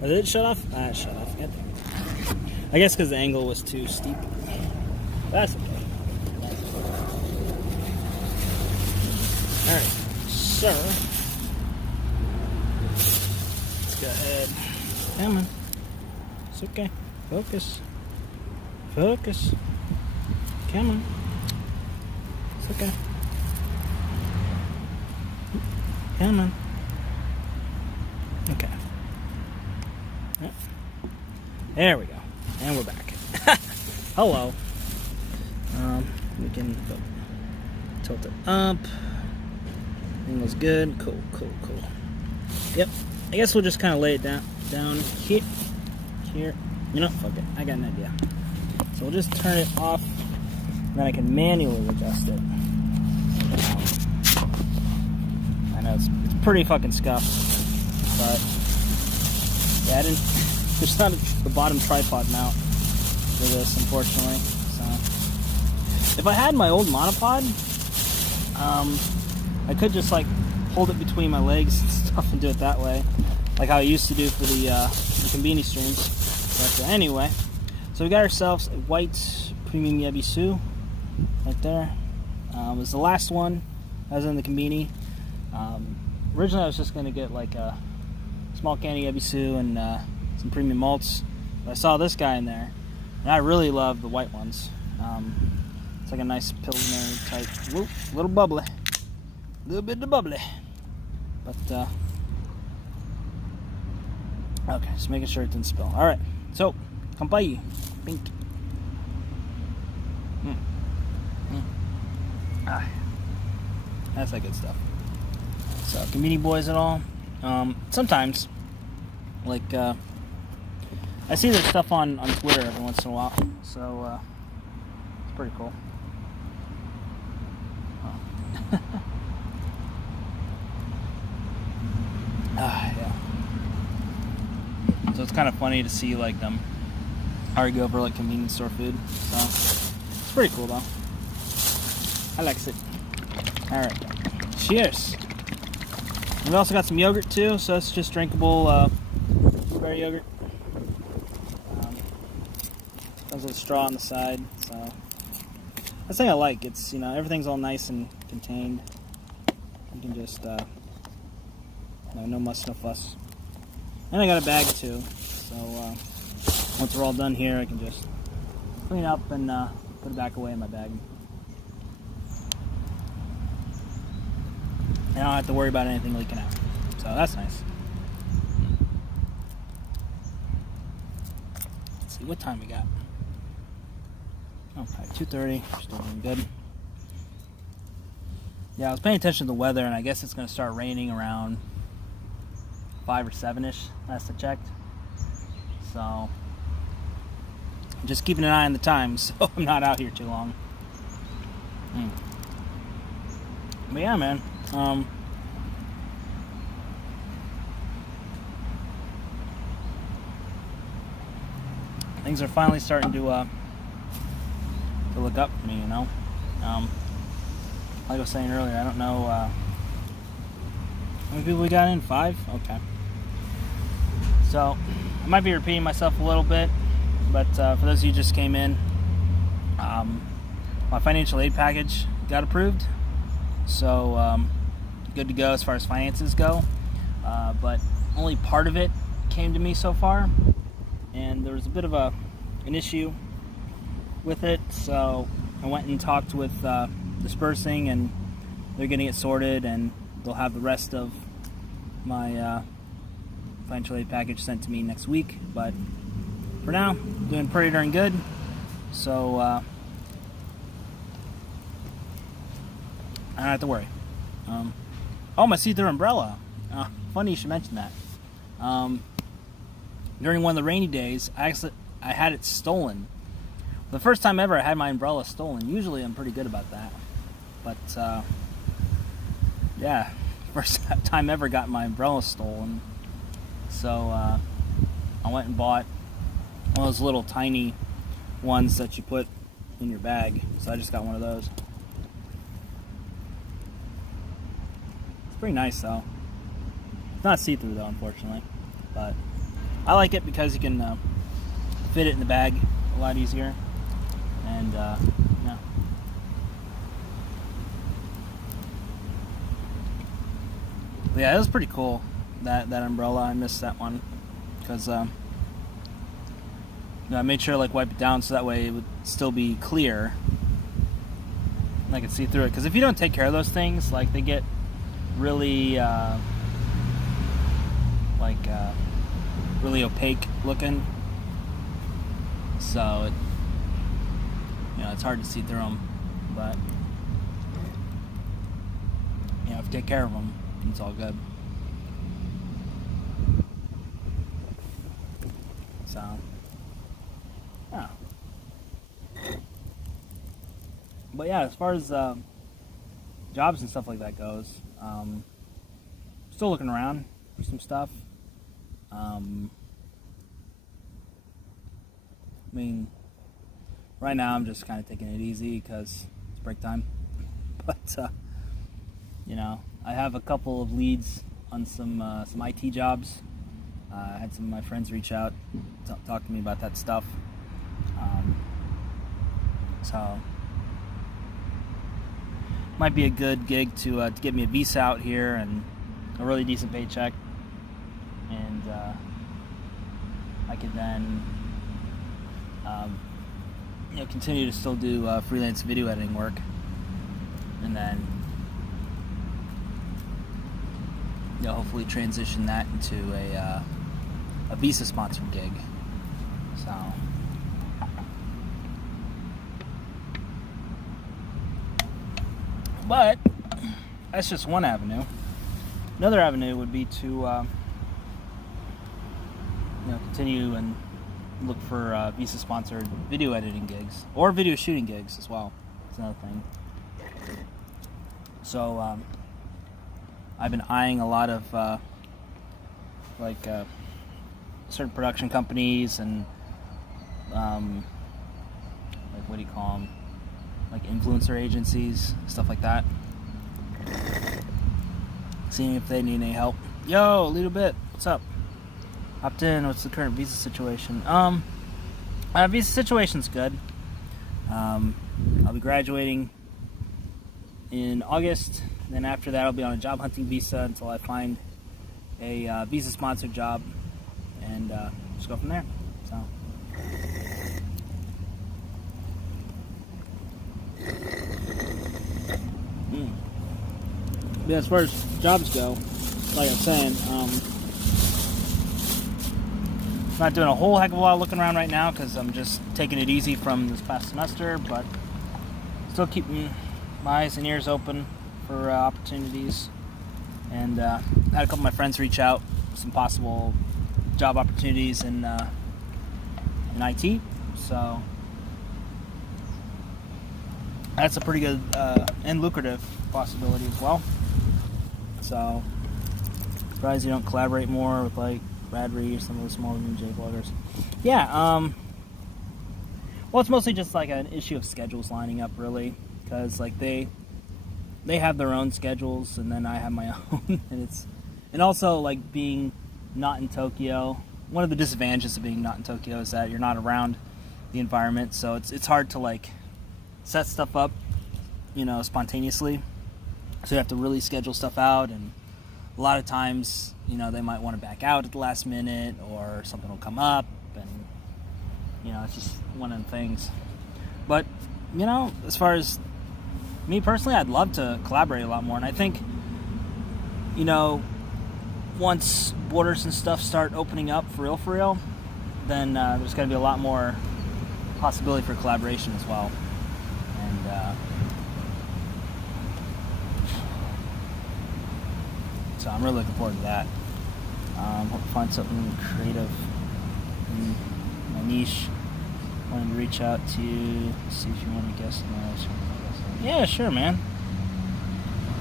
Did it shut off? Ah, it shut off. God damn it. I guess because the angle was too steep. That's okay. Alright, so let's go ahead. Come on. It's okay. Focus. Focus. Come on. It's okay. Come on. Okay. There we go. And we're back. Hello. We can tilt it up. Angle's good. Cool. Yep. I guess we'll just kind of lay it down here. You know, fuck it. I got an idea. So we'll just turn it off, and then I can manually adjust it. I know it's pretty fucking scuffed, but yeah, there's not the bottom tripod mount for this, unfortunately. So if I had my old monopod, I could just like hold it between my legs and stuff and do it that way, like how I used to do for the Konbini streams. But anyway, so we got ourselves a white premium Yabisu right there. It was the last one that was in the Konbini. Originally I was just going to get like a small candy Yabisu and some premium malts, but I saw this guy in there, and I really love the white ones. It's like a nice Pilsner type, whoop, little bubbly, a little bit of bubbly, but okay, just making sure it didn't spill. All right, so kampai, pink. That's that good stuff. So, Konbini boys and all. Sometimes, like, I see their stuff on Twitter every once in a while, so it's pretty cool. Yeah. So it's kind of funny to see like them argue over like convenience store food. So it's pretty cool though. I likes it. All right. Cheers. We've also got some yogurt too, so it's just drinkable blueberry yogurt. Comes with a straw on the side, so that's the thing I like. It's, you know, everything's all nice and contained. You can just no muss, no fuss. And I got a bag too, so once we're all done here, I can just clean up and put it back away in my bag. and I don't have to worry about anything leaking out. So that's nice. Let's see what time we got. Okay, 2:30. Still doing good. Yeah, I was paying attention to the weather, and I guess it's going to start raining around 5 or 7-ish, last I checked. So, just keeping an eye on the time, so I'm not out here too long. But yeah, man. Things are finally starting to look up for me, you know. Like I was saying earlier, I don't know how many people we got in. 5? Okay. So, I might be repeating myself a little bit, but for those of you who just came in, my financial aid package got approved. So, good to go as far as finances go. But only part of it came to me so far, and there was a bit of an issue with it. So, I went and talked with dispersing, and they're getting it sorted, and they'll have the rest of my financial aid package sent to me next week. But for now, doing pretty darn good. So I don't have to worry. Oh, my see-through umbrella. Funny you should mention that. During one of the rainy days, I had it stolen. The first time ever I had my umbrella stolen. Usually I'm pretty good about that. But, yeah, first time ever got my umbrella stolen. So, I went and bought one of those little tiny ones that you put in your bag. So I just got one of those. It's pretty nice, though. It's not see-through, though, unfortunately. But I like it because you can fit it in the bag a lot easier. And, yeah. But yeah, it was pretty cool, that umbrella. I missed that one because I made sure to like wipe it down so that way it would still be clear and I could see through it. Because if you don't take care of those things, like they get really really opaque looking, so it's hard to see through them. But if you take care of them, it's all good. So, yeah. But yeah, as far as jobs and stuff like that goes, still looking around for some stuff. I mean, right now I'm just kind of taking it easy because it's break time. But I have a couple of leads on some IT jobs. I had some of my friends reach out, talk to me about that stuff. So might be a good gig to get me a visa out here and a really decent paycheck, and I could then continue to still do freelance video editing work, and then hopefully transition that into a visa sponsored gig. So but that's just one avenue. Another avenue would be to continue and look for visa sponsored video editing gigs or video shooting gigs as well. That's another thing. So I've been eyeing a lot of certain production companies and what do you call them? Like influencer agencies, stuff like that. Seeing if they need any help. Yo, little bit. What's up? Hopped in. What's the current visa situation? Visa situation's good. I'll be graduating in August. Then after that, I'll be on a job hunting visa until I find a visa sponsored job, and just go from there. So. Yeah, as far as jobs go, like I'm saying, not doing a whole heck of a lot of looking around right now because I'm just taking it easy from this past semester, but still keeping my eyes and ears open for opportunities. And I had a couple of my friends reach out with some possible job opportunities in IT, so that's a pretty good and lucrative possibility as well. So surprised you don't collaborate more with like Bradry or some of the smaller new J bloggers. Yeah, well, it's mostly just like an issue of schedules lining up, really, because like they have their own schedules and then I have my own, and also like being not in Tokyo. One of the disadvantages of being not in Tokyo is that you're not around the environment, so it's hard to like set stuff up, spontaneously. So you have to really schedule stuff out, and a lot of times, they might want to back out at the last minute, or something will come up, and it's just one of the things. But as far as me personally, I'd love to collaborate a lot more, and I think once borders and stuff start opening up for real, then there's going to be a lot more possibility for collaboration as well. And so I'm really looking forward to that. Hope to find something creative in my niche. Wanted to reach out to you, see if you want to guest my show. Yeah, sure, man.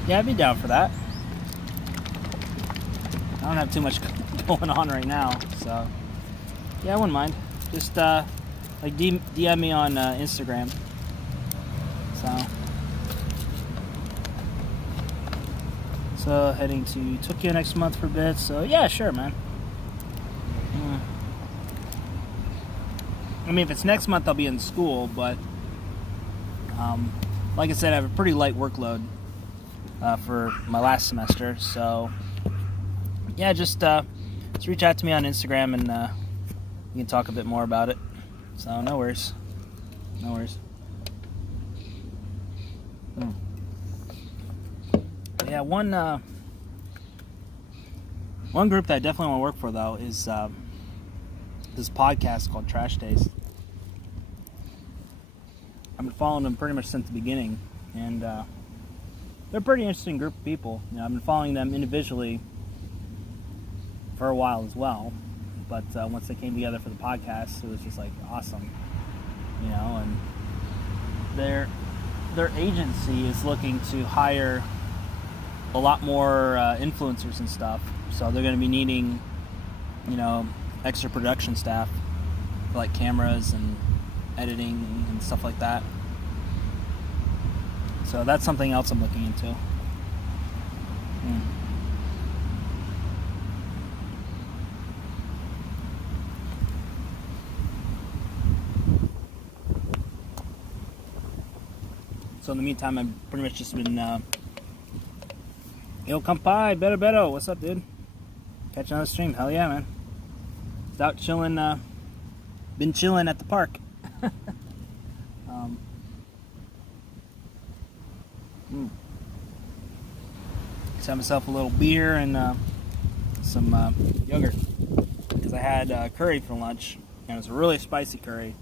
Yeah, I'd be down for that. I don't have too much going on right now, so yeah, I wouldn't mind. Just DM me on Instagram. So heading to Tokyo next month for a bit. So yeah, sure, man. I mean, if it's next month, I'll be in school, but like I said, I have a pretty light workload for my last semester. So yeah, just reach out to me on Instagram and we can talk a bit more about it. So no worries. Yeah, one group that I definitely want to work for though is this podcast called Trash Taste. I've been following them pretty much since the beginning, and they're a pretty interesting group of people. I've been following them individually for a while as well, but once they came together for the podcast, it was just like awesome, and their agency is looking to hire a lot more influencers and stuff, so they're going to be needing extra production staff for like cameras and editing and stuff like that. So that's something else I'm looking into. So in the meantime, I've pretty much just been yo, kampai, better, what's up, dude? Catch another stream, hell yeah, man. Just out chilling, been chilling at the park. Just had myself a little beer and some yogurt, because I had curry for lunch, and it was a really spicy curry.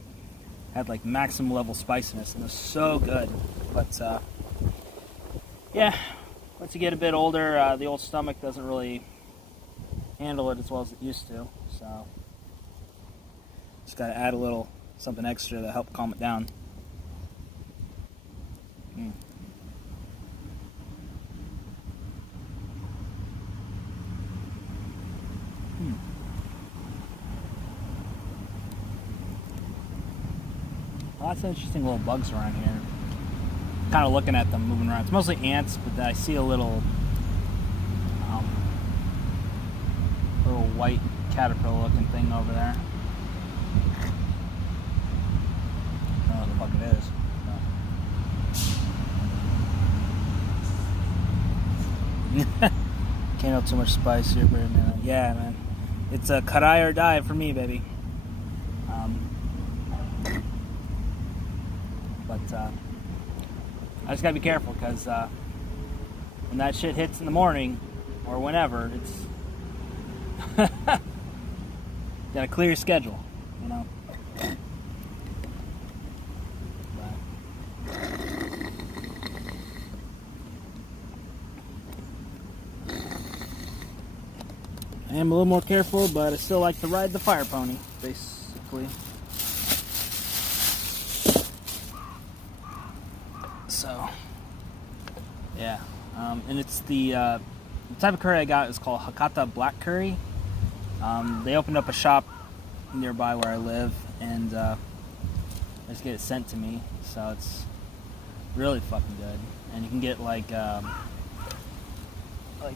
Had like maximum level spiciness, and it was so good. But yeah, once you get a bit older, the old stomach doesn't really handle it as well as it used to, so just gotta add a little something extra to help calm it down. Lots of interesting little bugs around here. Kind of looking at them moving around. It's mostly ants, but I see a little white caterpillar looking thing over there. I don't know what the fuck it is. Can't have too much spice here, but yeah, man. It's a karai or die for me, baby. But I just gotta be careful, because when that shit hits in the morning or whenever, it's gotta clear your schedule, you know. I am a little more careful, but I still like to ride the fire pony, basically. So, yeah. And it's the type of curry I got is called Hakata Black Curry. They opened up a shop nearby where I live, and I just get it sent to me. So it's really fucking good. And you can get like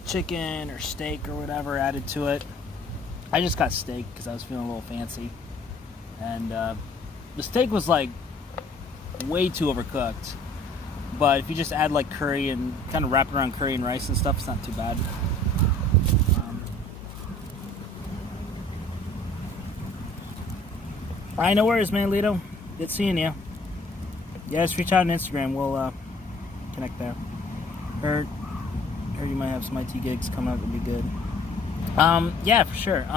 chicken or steak or whatever added to it. I just got steak because I was feeling a little fancy, and the steak was like way too overcooked. But if you just add like curry and kind of wrap it around curry and rice and stuff, it's not too bad. Alright, no worries, man, Lito. Good seeing you. Yeah, just reach out on Instagram. We'll connect there. Or you might have some IT gigs coming up. Would be good. Yeah, for sure.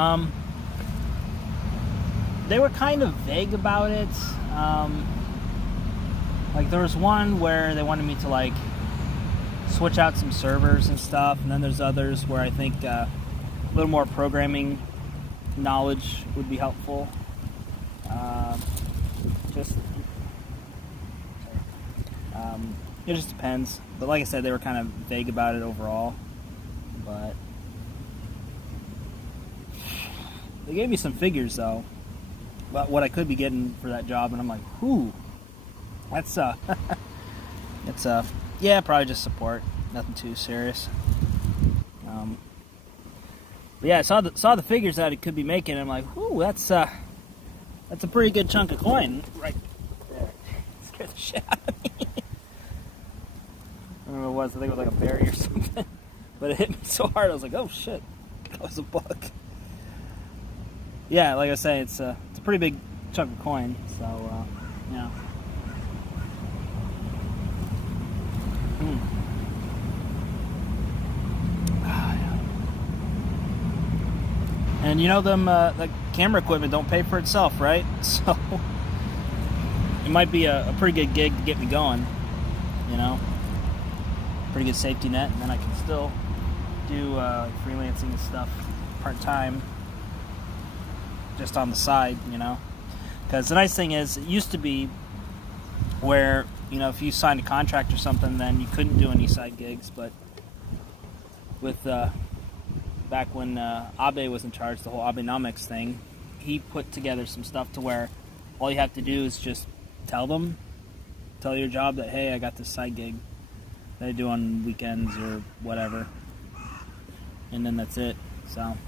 They were kind of vague about it. Like there was one where they wanted me to like switch out some servers and stuff, and then there's others where I think a little more programming knowledge would be helpful. It just depends. But like I said, they were kind of vague about it overall. But they gave me some figures though about what I could be getting for that job, and I'm like, whew, that's it's yeah, probably just support, nothing too serious. But yeah, I saw the figures that it could be making, and I'm like, whew, that's a pretty good chunk of coin right there. It scared the shit out of me. I don't know what it was. I think it was like a berry or something. But it hit me so hard, I was like, oh shit, that was a bug. Yeah, like I say, it's a pretty big chunk of coin, so yeah. And you know them, the camera equipment don't pay for itself, right? So it might be a pretty good gig to get me going, you know? Pretty good safety net, and then I can still do freelancing and stuff part-time, just on the side, you know? Because the nice thing is, it used to be where, you know, if you signed a contract or something, then you couldn't do any side gigs, but with back when Abe was in charge, the whole Abenomics thing, he put together some stuff to where all you have to do is just tell your job that, hey, I got this side gig that I do on weekends or whatever, and then that's it. So,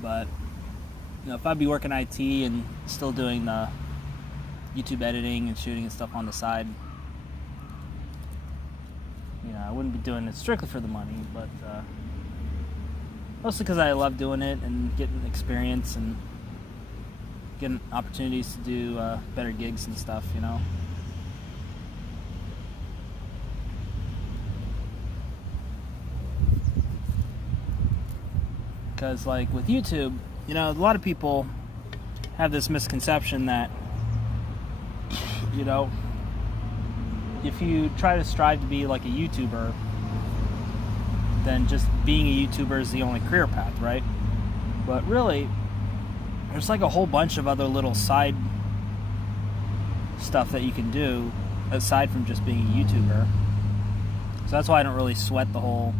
but you know, if I'd be working IT and still doing the YouTube editing and shooting and stuff on the side, you know, I wouldn't be doing it strictly for the money, but mostly because I love doing it and getting experience and getting opportunities to do better gigs and stuff, you know. Because like with YouTube, you know, a lot of people have this misconception that, you know, if you try to strive to be like a YouTuber, then just being a YouTuber is the only career path, right? But really, there's like a whole bunch of other little side stuff that you can do aside from just being a YouTuber. So that's why I don't really sweat the whole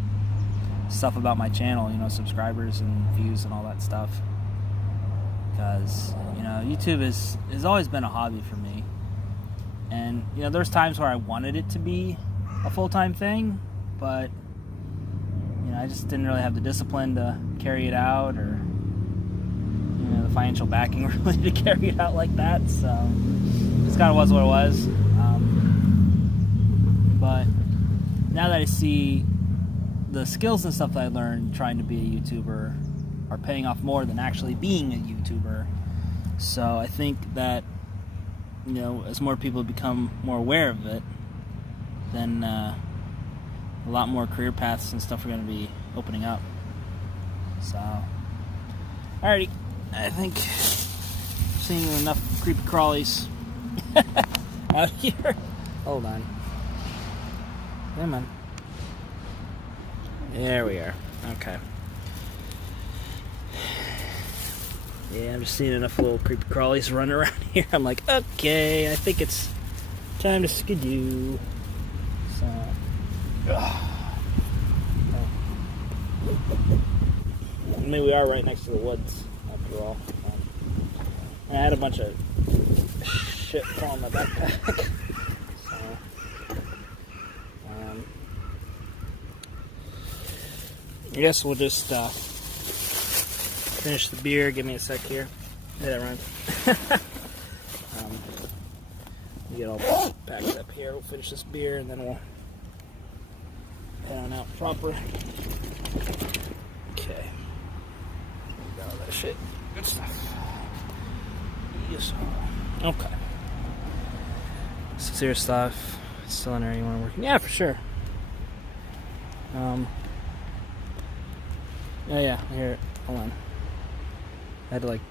stuff about my channel, you know, subscribers and views and all that stuff. Because, you know, YouTube has always been a hobby for me. And, you know, there's times where I wanted it to be a full-time thing, but, you know, I just didn't really have the discipline to carry it out, or, you know, the financial backing really to carry it out like that. So it just kind of was what it was. But now that I see the skills and stuff that I learned trying to be a YouTuber are paying off more than actually being a YouTuber. So I think that, you know, as more people become more aware of it, then a lot more career paths and stuff are going to be opening up. So, alrighty, I think I've seen enough creepy crawlies out here. Hold on. Come on. There we are. Okay. Yeah, I'm just seeing enough little creepy crawlies running around here. I'm like, okay, I think it's time to skidoo. So, I mean, we are right next to the woods, after all. I had a bunch of shit fall in my backpack. So, I guess we'll just finish the beer. Give me a sec here. Yeah, that rhymes. Get all packed up here. We'll finish this beer and then we'll head on out proper. Okay. Got all that shit. Good stuff. Yes. Okay. Serious stuff. Still in there. You want to work? Yeah, for sure. Yeah, here. Hold on. I had to like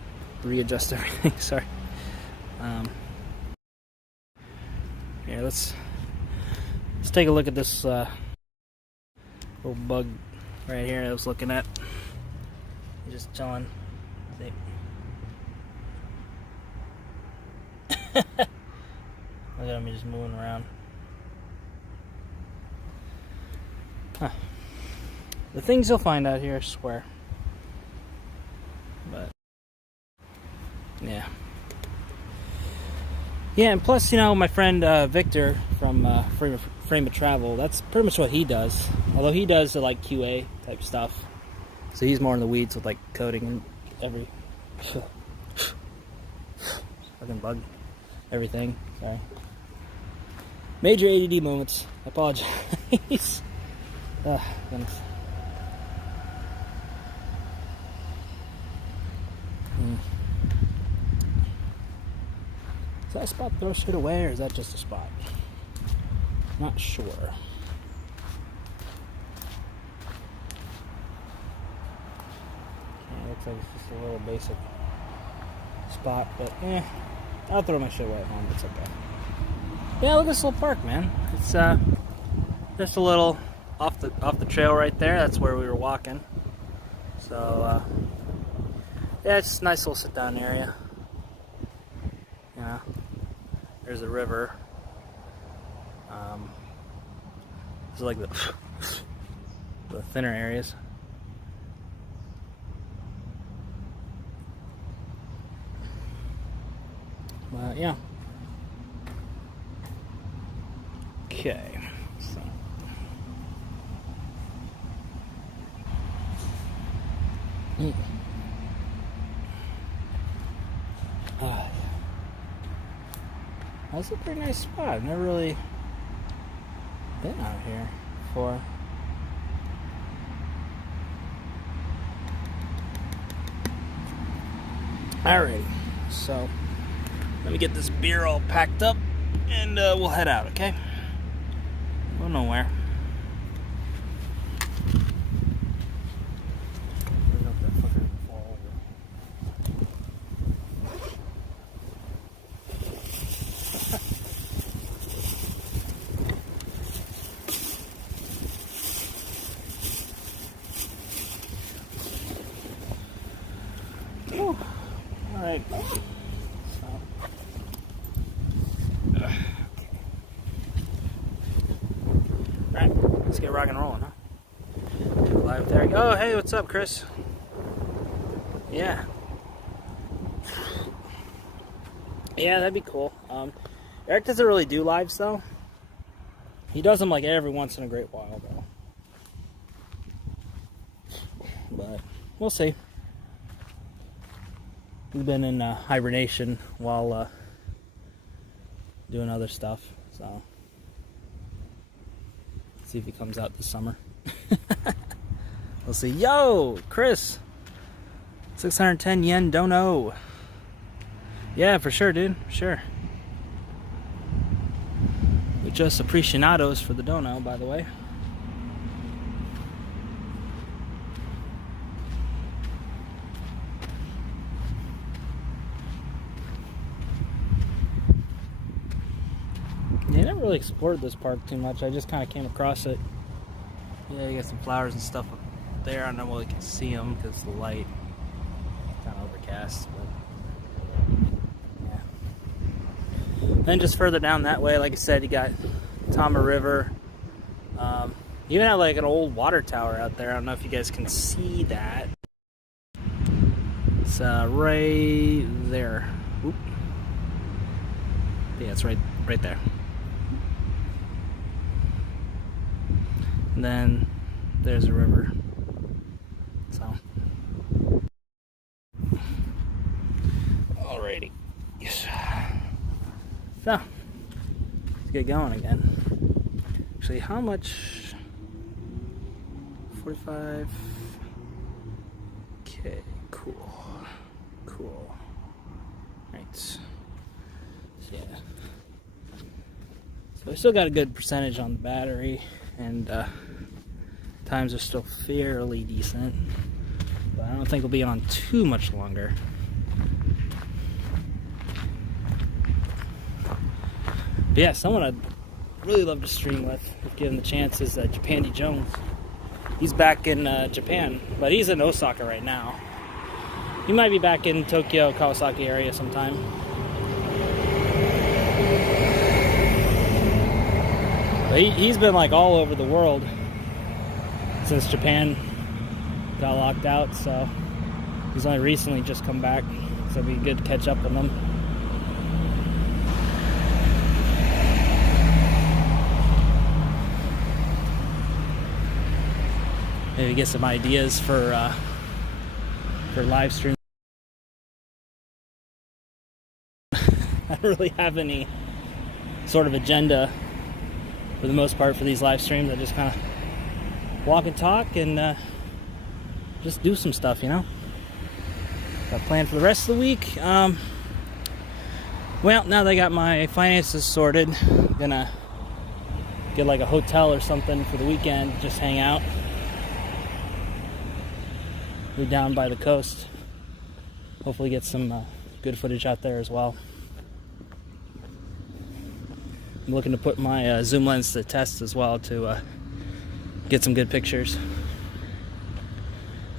readjust everything. Sorry. Here, let's take a look at this little bug right here I was looking at. Just chilling. See. Look at him just moving around. Huh. The things you'll find out here, I swear. But yeah. Yeah, and plus, you know, my friend Victor from Frame of Travel, that's pretty much what he does. Although he does the like QA type stuff. So he's more in the weeds with like coding and every fucking bug. Everything. Sorry. Major ADD moments. I apologize. Thanks. Is that a spot to throw shit away, or is that just a spot? Not sure. Okay, looks like it's just a little basic spot, but I'll throw my shit away at home. It's okay. Yeah, look at this little park, man. It's just a little off the trail right there. That's where we were walking. So yeah, it's a nice little sit down area. You know, there's a river. It's like the thinner areas. Yeah. Okay. So. That's a pretty nice spot. I've never really been out here before. Alrighty, so let me get this beer all packed up and we'll head out, okay? Go nowhere. Alright. Alright, let's get rock and rolling, huh? Live there. Oh, hey, what's up, Chris? Yeah. Yeah, that'd be cool. Eric doesn't really do lives, though. He does them like every once in a great while, though. But we'll see. He's been in hibernation while doing other stuff, so see if he comes out this summer. We'll see. Yo, Chris, 610 yen dono. Yeah, for sure, dude. Sure. We just appreciados for the dono, by the way. Yeah, I never really explored this park too much. I just kind of came across it. Yeah, you got some flowers and stuff up there. I don't know whether you can see them because the light is kind of overcast. But yeah. Then just further down that way, like I said, you got Tama River. You even have like an old water tower out there. I don't know if you guys can see that. It's right there. Oop. Yeah, it's right there. And then there's a river. So, alrighty. Yes. So, let's get going again. Actually, how much? 45. Okay, cool. Right. So, yeah. So I still got a good percentage on the battery, and times are still fairly decent, but I don't think we'll be on too much longer. But yeah, someone I'd really love to stream with, if given the chance, is Japandi Jones. He's back in Japan, but he's in Osaka right now. He might be back in Tokyo, Kawasaki area sometime. But he's been like all over the world since Japan got locked out, so he's only recently just come back, so it'd be good to catch up with him. Maybe get some ideas for live stream. I don't really have any sort of agenda for the most part for these live streams. I just kind of walk and talk and just do some stuff, you know. Got planned for the rest of the week. Well, now that I got my finances sorted, I'm gonna get like a hotel or something for the weekend, just hang out. We're down by the coast. Hopefully get some good footage out there as well. I'm looking to put my zoom lens to the test as well to get some good pictures,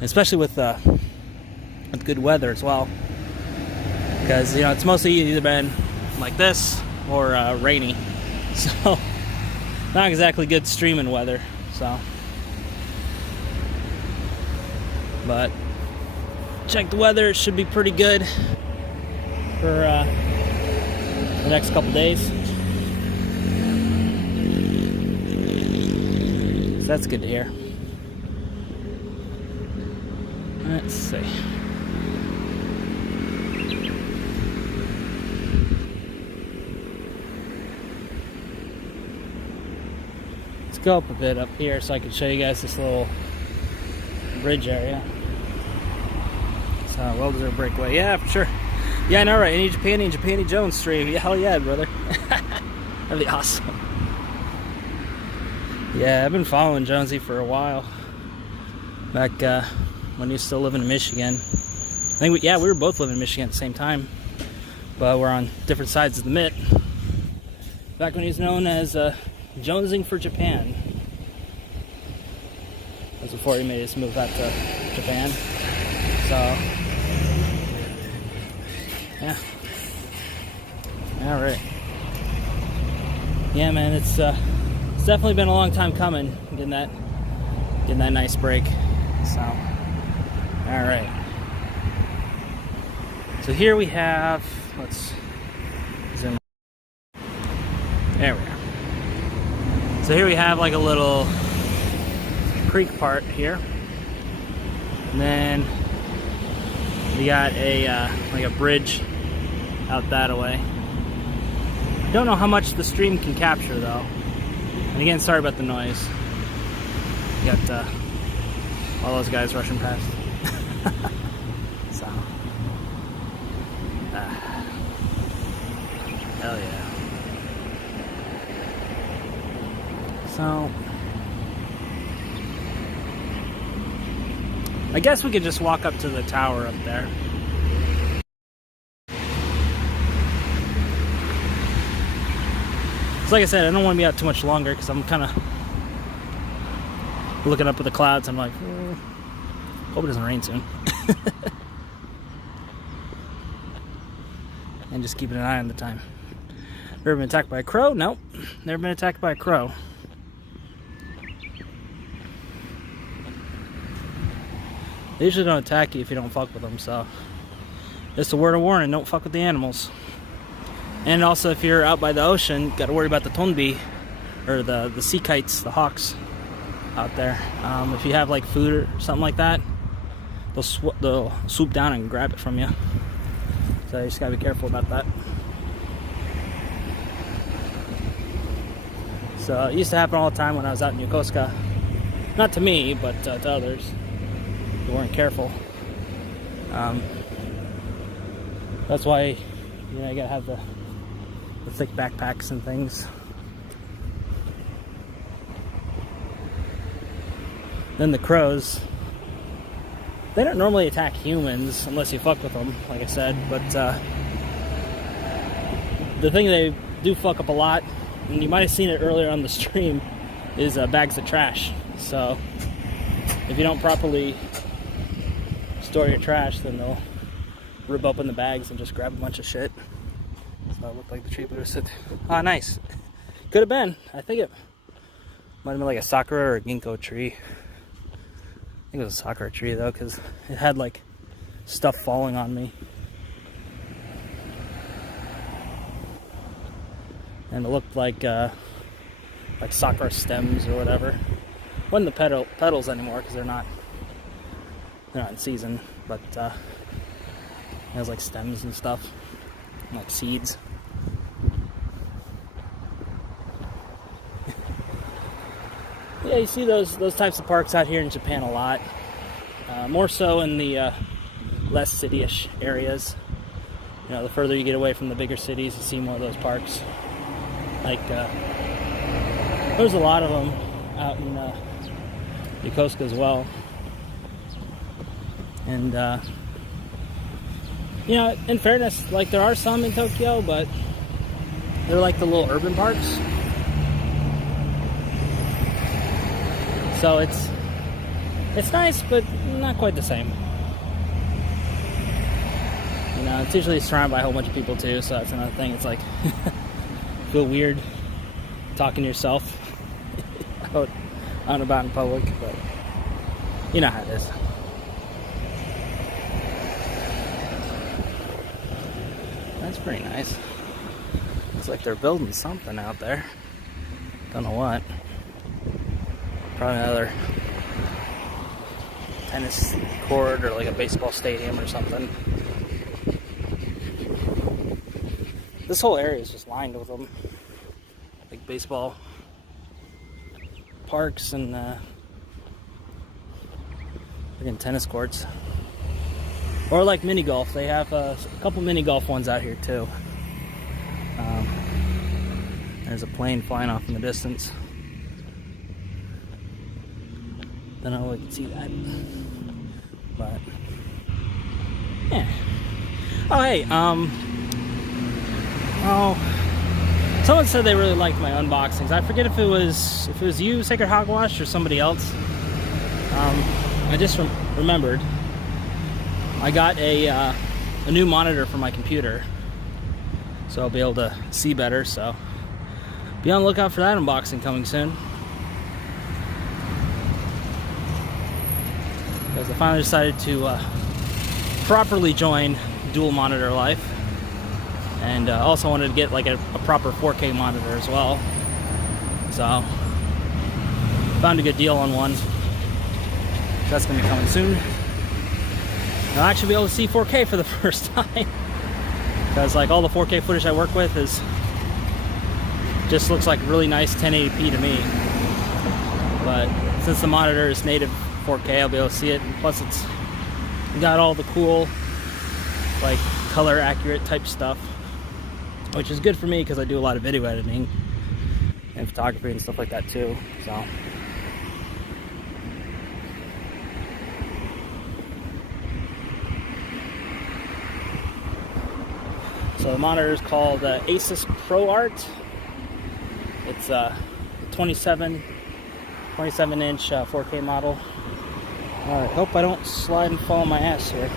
especially with good weather as well. Because you know it's mostly either been like this or rainy, so not exactly good streaming weather. So. But check the weather, it should be pretty good for the next couple days. So that's good to hear. Let's see. Let's go up a bit up here so I can show you guys this little bridge area. So, well-deserved breakaway. Yeah, for sure. Yeah, I know, right? Any Japandi Jones stream. Yeah, hell yeah, brother. That'd be awesome. Yeah, I've been following Jonesy for a while. Back when he was still living in Michigan. I think, we were both living in Michigan at the same time. But we're on different sides of the mitt. Back when he was known as Jonesing for Japan. That was before he made his move out to Japan. So, yeah. All right. Yeah, man, it's definitely been a long time coming, getting that nice break. So, all right. So here we have, let's zoom. There we are. So here we have like a little creek part here, and then we got a like a bridge out that way. Don't know how much the stream can capture though. And again, sorry about the noise. You got all those guys rushing past. So, hell yeah. So, I guess we could just walk up to the tower up there. So like I said, I don't want to be out too much longer because I'm kind of looking up at the clouds. I'm like, hope it doesn't rain soon. And just keeping an eye on the time. Ever been attacked by a crow? Nope. Never been attacked by a crow. They usually don't attack you if you don't fuck with them, so just a word of warning, don't fuck with the animals. And also, if you're out by the ocean, you gotta worry about the tonbi, or the sea kites, the hawks out there. If you have like food or something like that, they'll swoop down and grab it from you. So you just gotta be careful about that. So it used to happen all the time when I was out in Yokosuka. Not to me, but to others who weren't careful. That's why, you know, you gotta have the thick backpacks and things. Then the crows, they don't normally attack humans unless you fuck with them, like I said, but the thing they do fuck up a lot, and you might have seen it earlier on the stream, is bags of trash. So if you don't properly store your trash, then they'll rip open the bags and just grab a bunch of shit. So it looked like the tree blew sit. Ah, nice. Could have been. I think it might have been like a sakura or a ginkgo tree. I think it was a sakura tree though, because it had like stuff falling on me. And it looked like sakura stems or whatever. Wasn't the petals anymore because they're not in season, but it has like stems and stuff, and like seeds. Yeah, you see those types of parks out here in Japan a lot. More so in the less city-ish areas. You know, the further you get away from the bigger cities, you see more of those parks. Like, there's a lot of them out in Yokosuka as well. And, you know, in fairness, like, there are some in Tokyo, but they're like the little urban parks. So it's nice, but not quite the same. You know, it's usually surrounded by a whole bunch of people too, so that's another thing. It's like, feel weird talking to yourself out and about in public, but you know how it is. That's pretty nice. Looks like they're building something out there. Don't know what. Probably another tennis court or like a baseball stadium or something. This whole area is just lined with them. Like baseball parks and freaking tennis courts. Or like mini golf. They have a couple mini golf ones out here too. There's a plane flying off in the distance. Don't know if you can see that. But yeah. Oh hey, someone said they really liked my unboxings. I forget if it was you, Sacred Hogwash, or somebody else. I just remembered. I got a new monitor for my computer, so I'll be able to see better. So be on the lookout for that unboxing coming soon. Because I finally decided to properly join dual monitor life, and also wanted to get like a proper 4K monitor as well. So found a good deal on one. That's gonna be coming soon. And I'll actually be able to see 4K for the first time, because like all the 4K footage I work with is just looks like really nice 1080p to me. But since the monitor is native 4K, I'll be able to see it, and plus it's got all the cool like color accurate type stuff, which is good for me because I do a lot of video editing and photography and stuff like that too. So the monitor is called Asus ProArt. It's a 27 inch 4K model. Alright, hope I don't slide and fall on my ass here.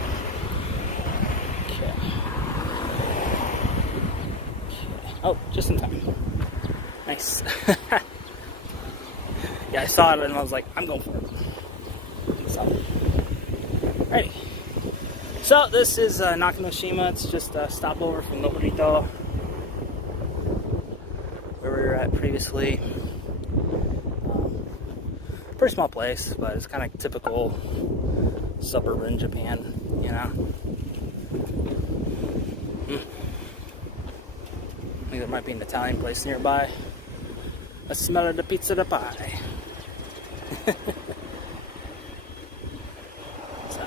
Okay. Oh, just in time. Nice. Yeah, I saw it and I was like, I'm going for it. So, alrighty. So, this is Nakanoshima. It's just a stopover from Noburito, where we were at previously. Pretty small place, but it's kind of typical suburban Japan, you know. I think there might be an Italian place nearby. I smell the pizza da pie. So,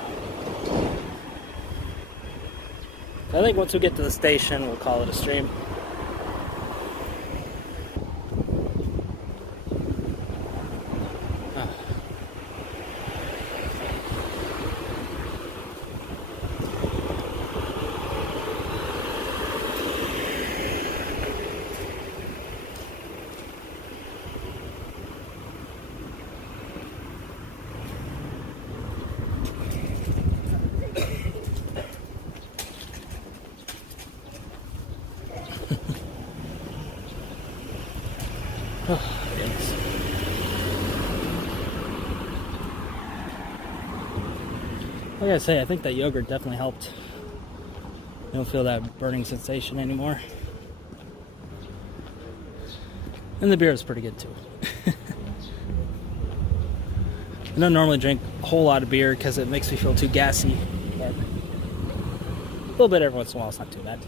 I think once we get to the station, we'll call it a stream. Oh, goodness. Like I say, I think that yogurt definitely helped. You don't feel that burning sensation anymore. And the beer is pretty good too. I don't normally drink a whole lot of beer because it makes me feel too gassy, but a little bit every once in a while is not too bad.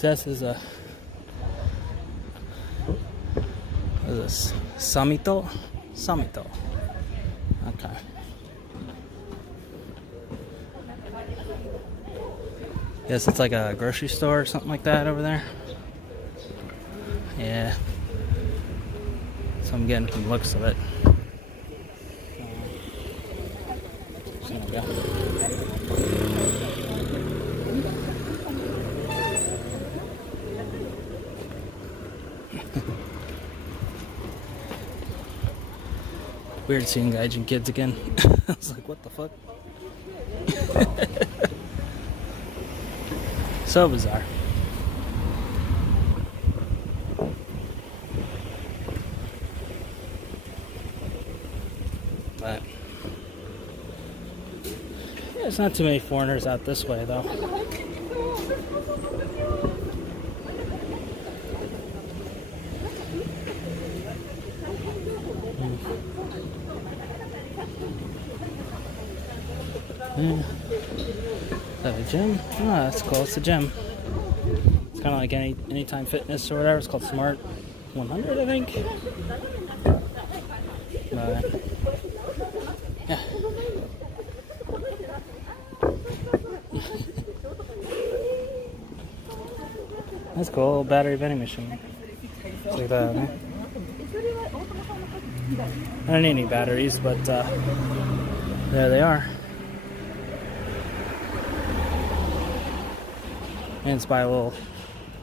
This is a what is this? Samito? Samito. Okay. Yes, it's like a grocery store or something like that over there. Yeah. So I'm getting from the looks of it. So there we go. Weird seeing Gaijin kids again. I was like, what the fuck? So bizarre. But yeah, there's not too many foreigners out this way though. Yeah. Is that a gym? Oh, that's cool. It's a gym. It's kind of like Anytime Fitness or whatever. It's called Smart 100, I think. But yeah. That's cool. Battery vending machine. It's like that, huh? I don't need any batteries, but there they are. And it's by a little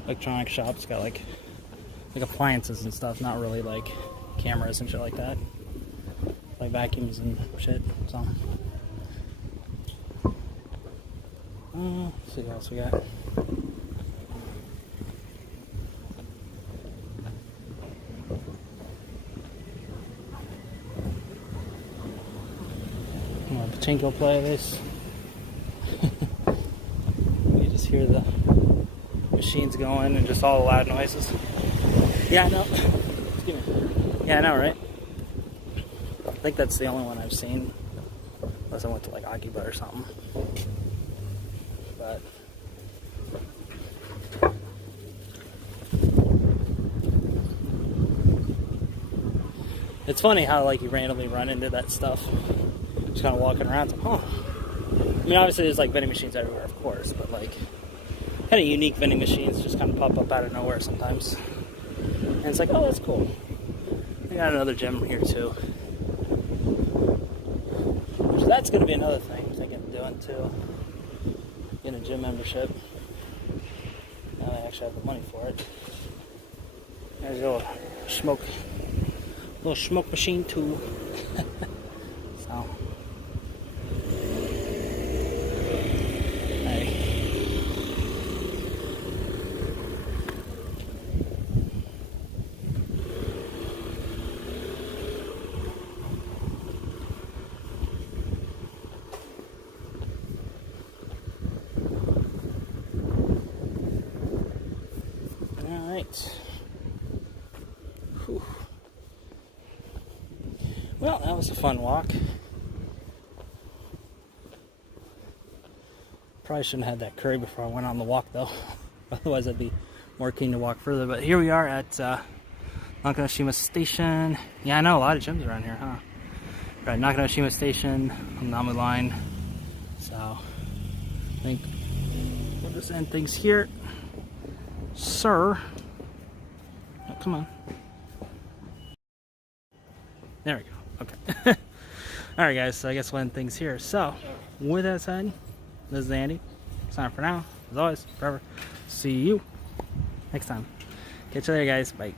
electronic shop. It's got like appliances and stuff, not really like cameras and shit like that. Like vacuums and shit. So let's see what else we got. Pachinko place. You just hear the machines going and just all the loud noises. Yeah, I know. Excuse me. Yeah, I know, right? I think that's the only one I've seen. Unless I went to like Akiba or something. But it's funny how like you randomly run into that stuff. Just kind of walking around. Huh. I mean, obviously there's like vending machines everywhere, of course, but like kind of unique vending machines just kind of pop up out of nowhere sometimes. And it's like, oh, that's cool. I got another gym here too. Which that's going to be another thing I'm thinking of doing too. Getting a gym membership. Now I actually have the money for it. There's a little smoke machine too. So, hey. All right. Whew. Well, that was a fun walk. Probably shouldn't have had that curry before I went on the walk though. Otherwise I'd be more keen to walk further. But here we are at Nakanoshima Station. Yeah, I know, a lot of gyms around here, huh? Right, Nakanoshima Station on the Namu line. So, I think we'll just end things here. Sir. Oh, come on. There we go. Okay. Alright guys, so I guess we'll end things here. So, with that said, this is Andy. Sign up for now. As always, forever. See you next time. Catch you later guys. Bye.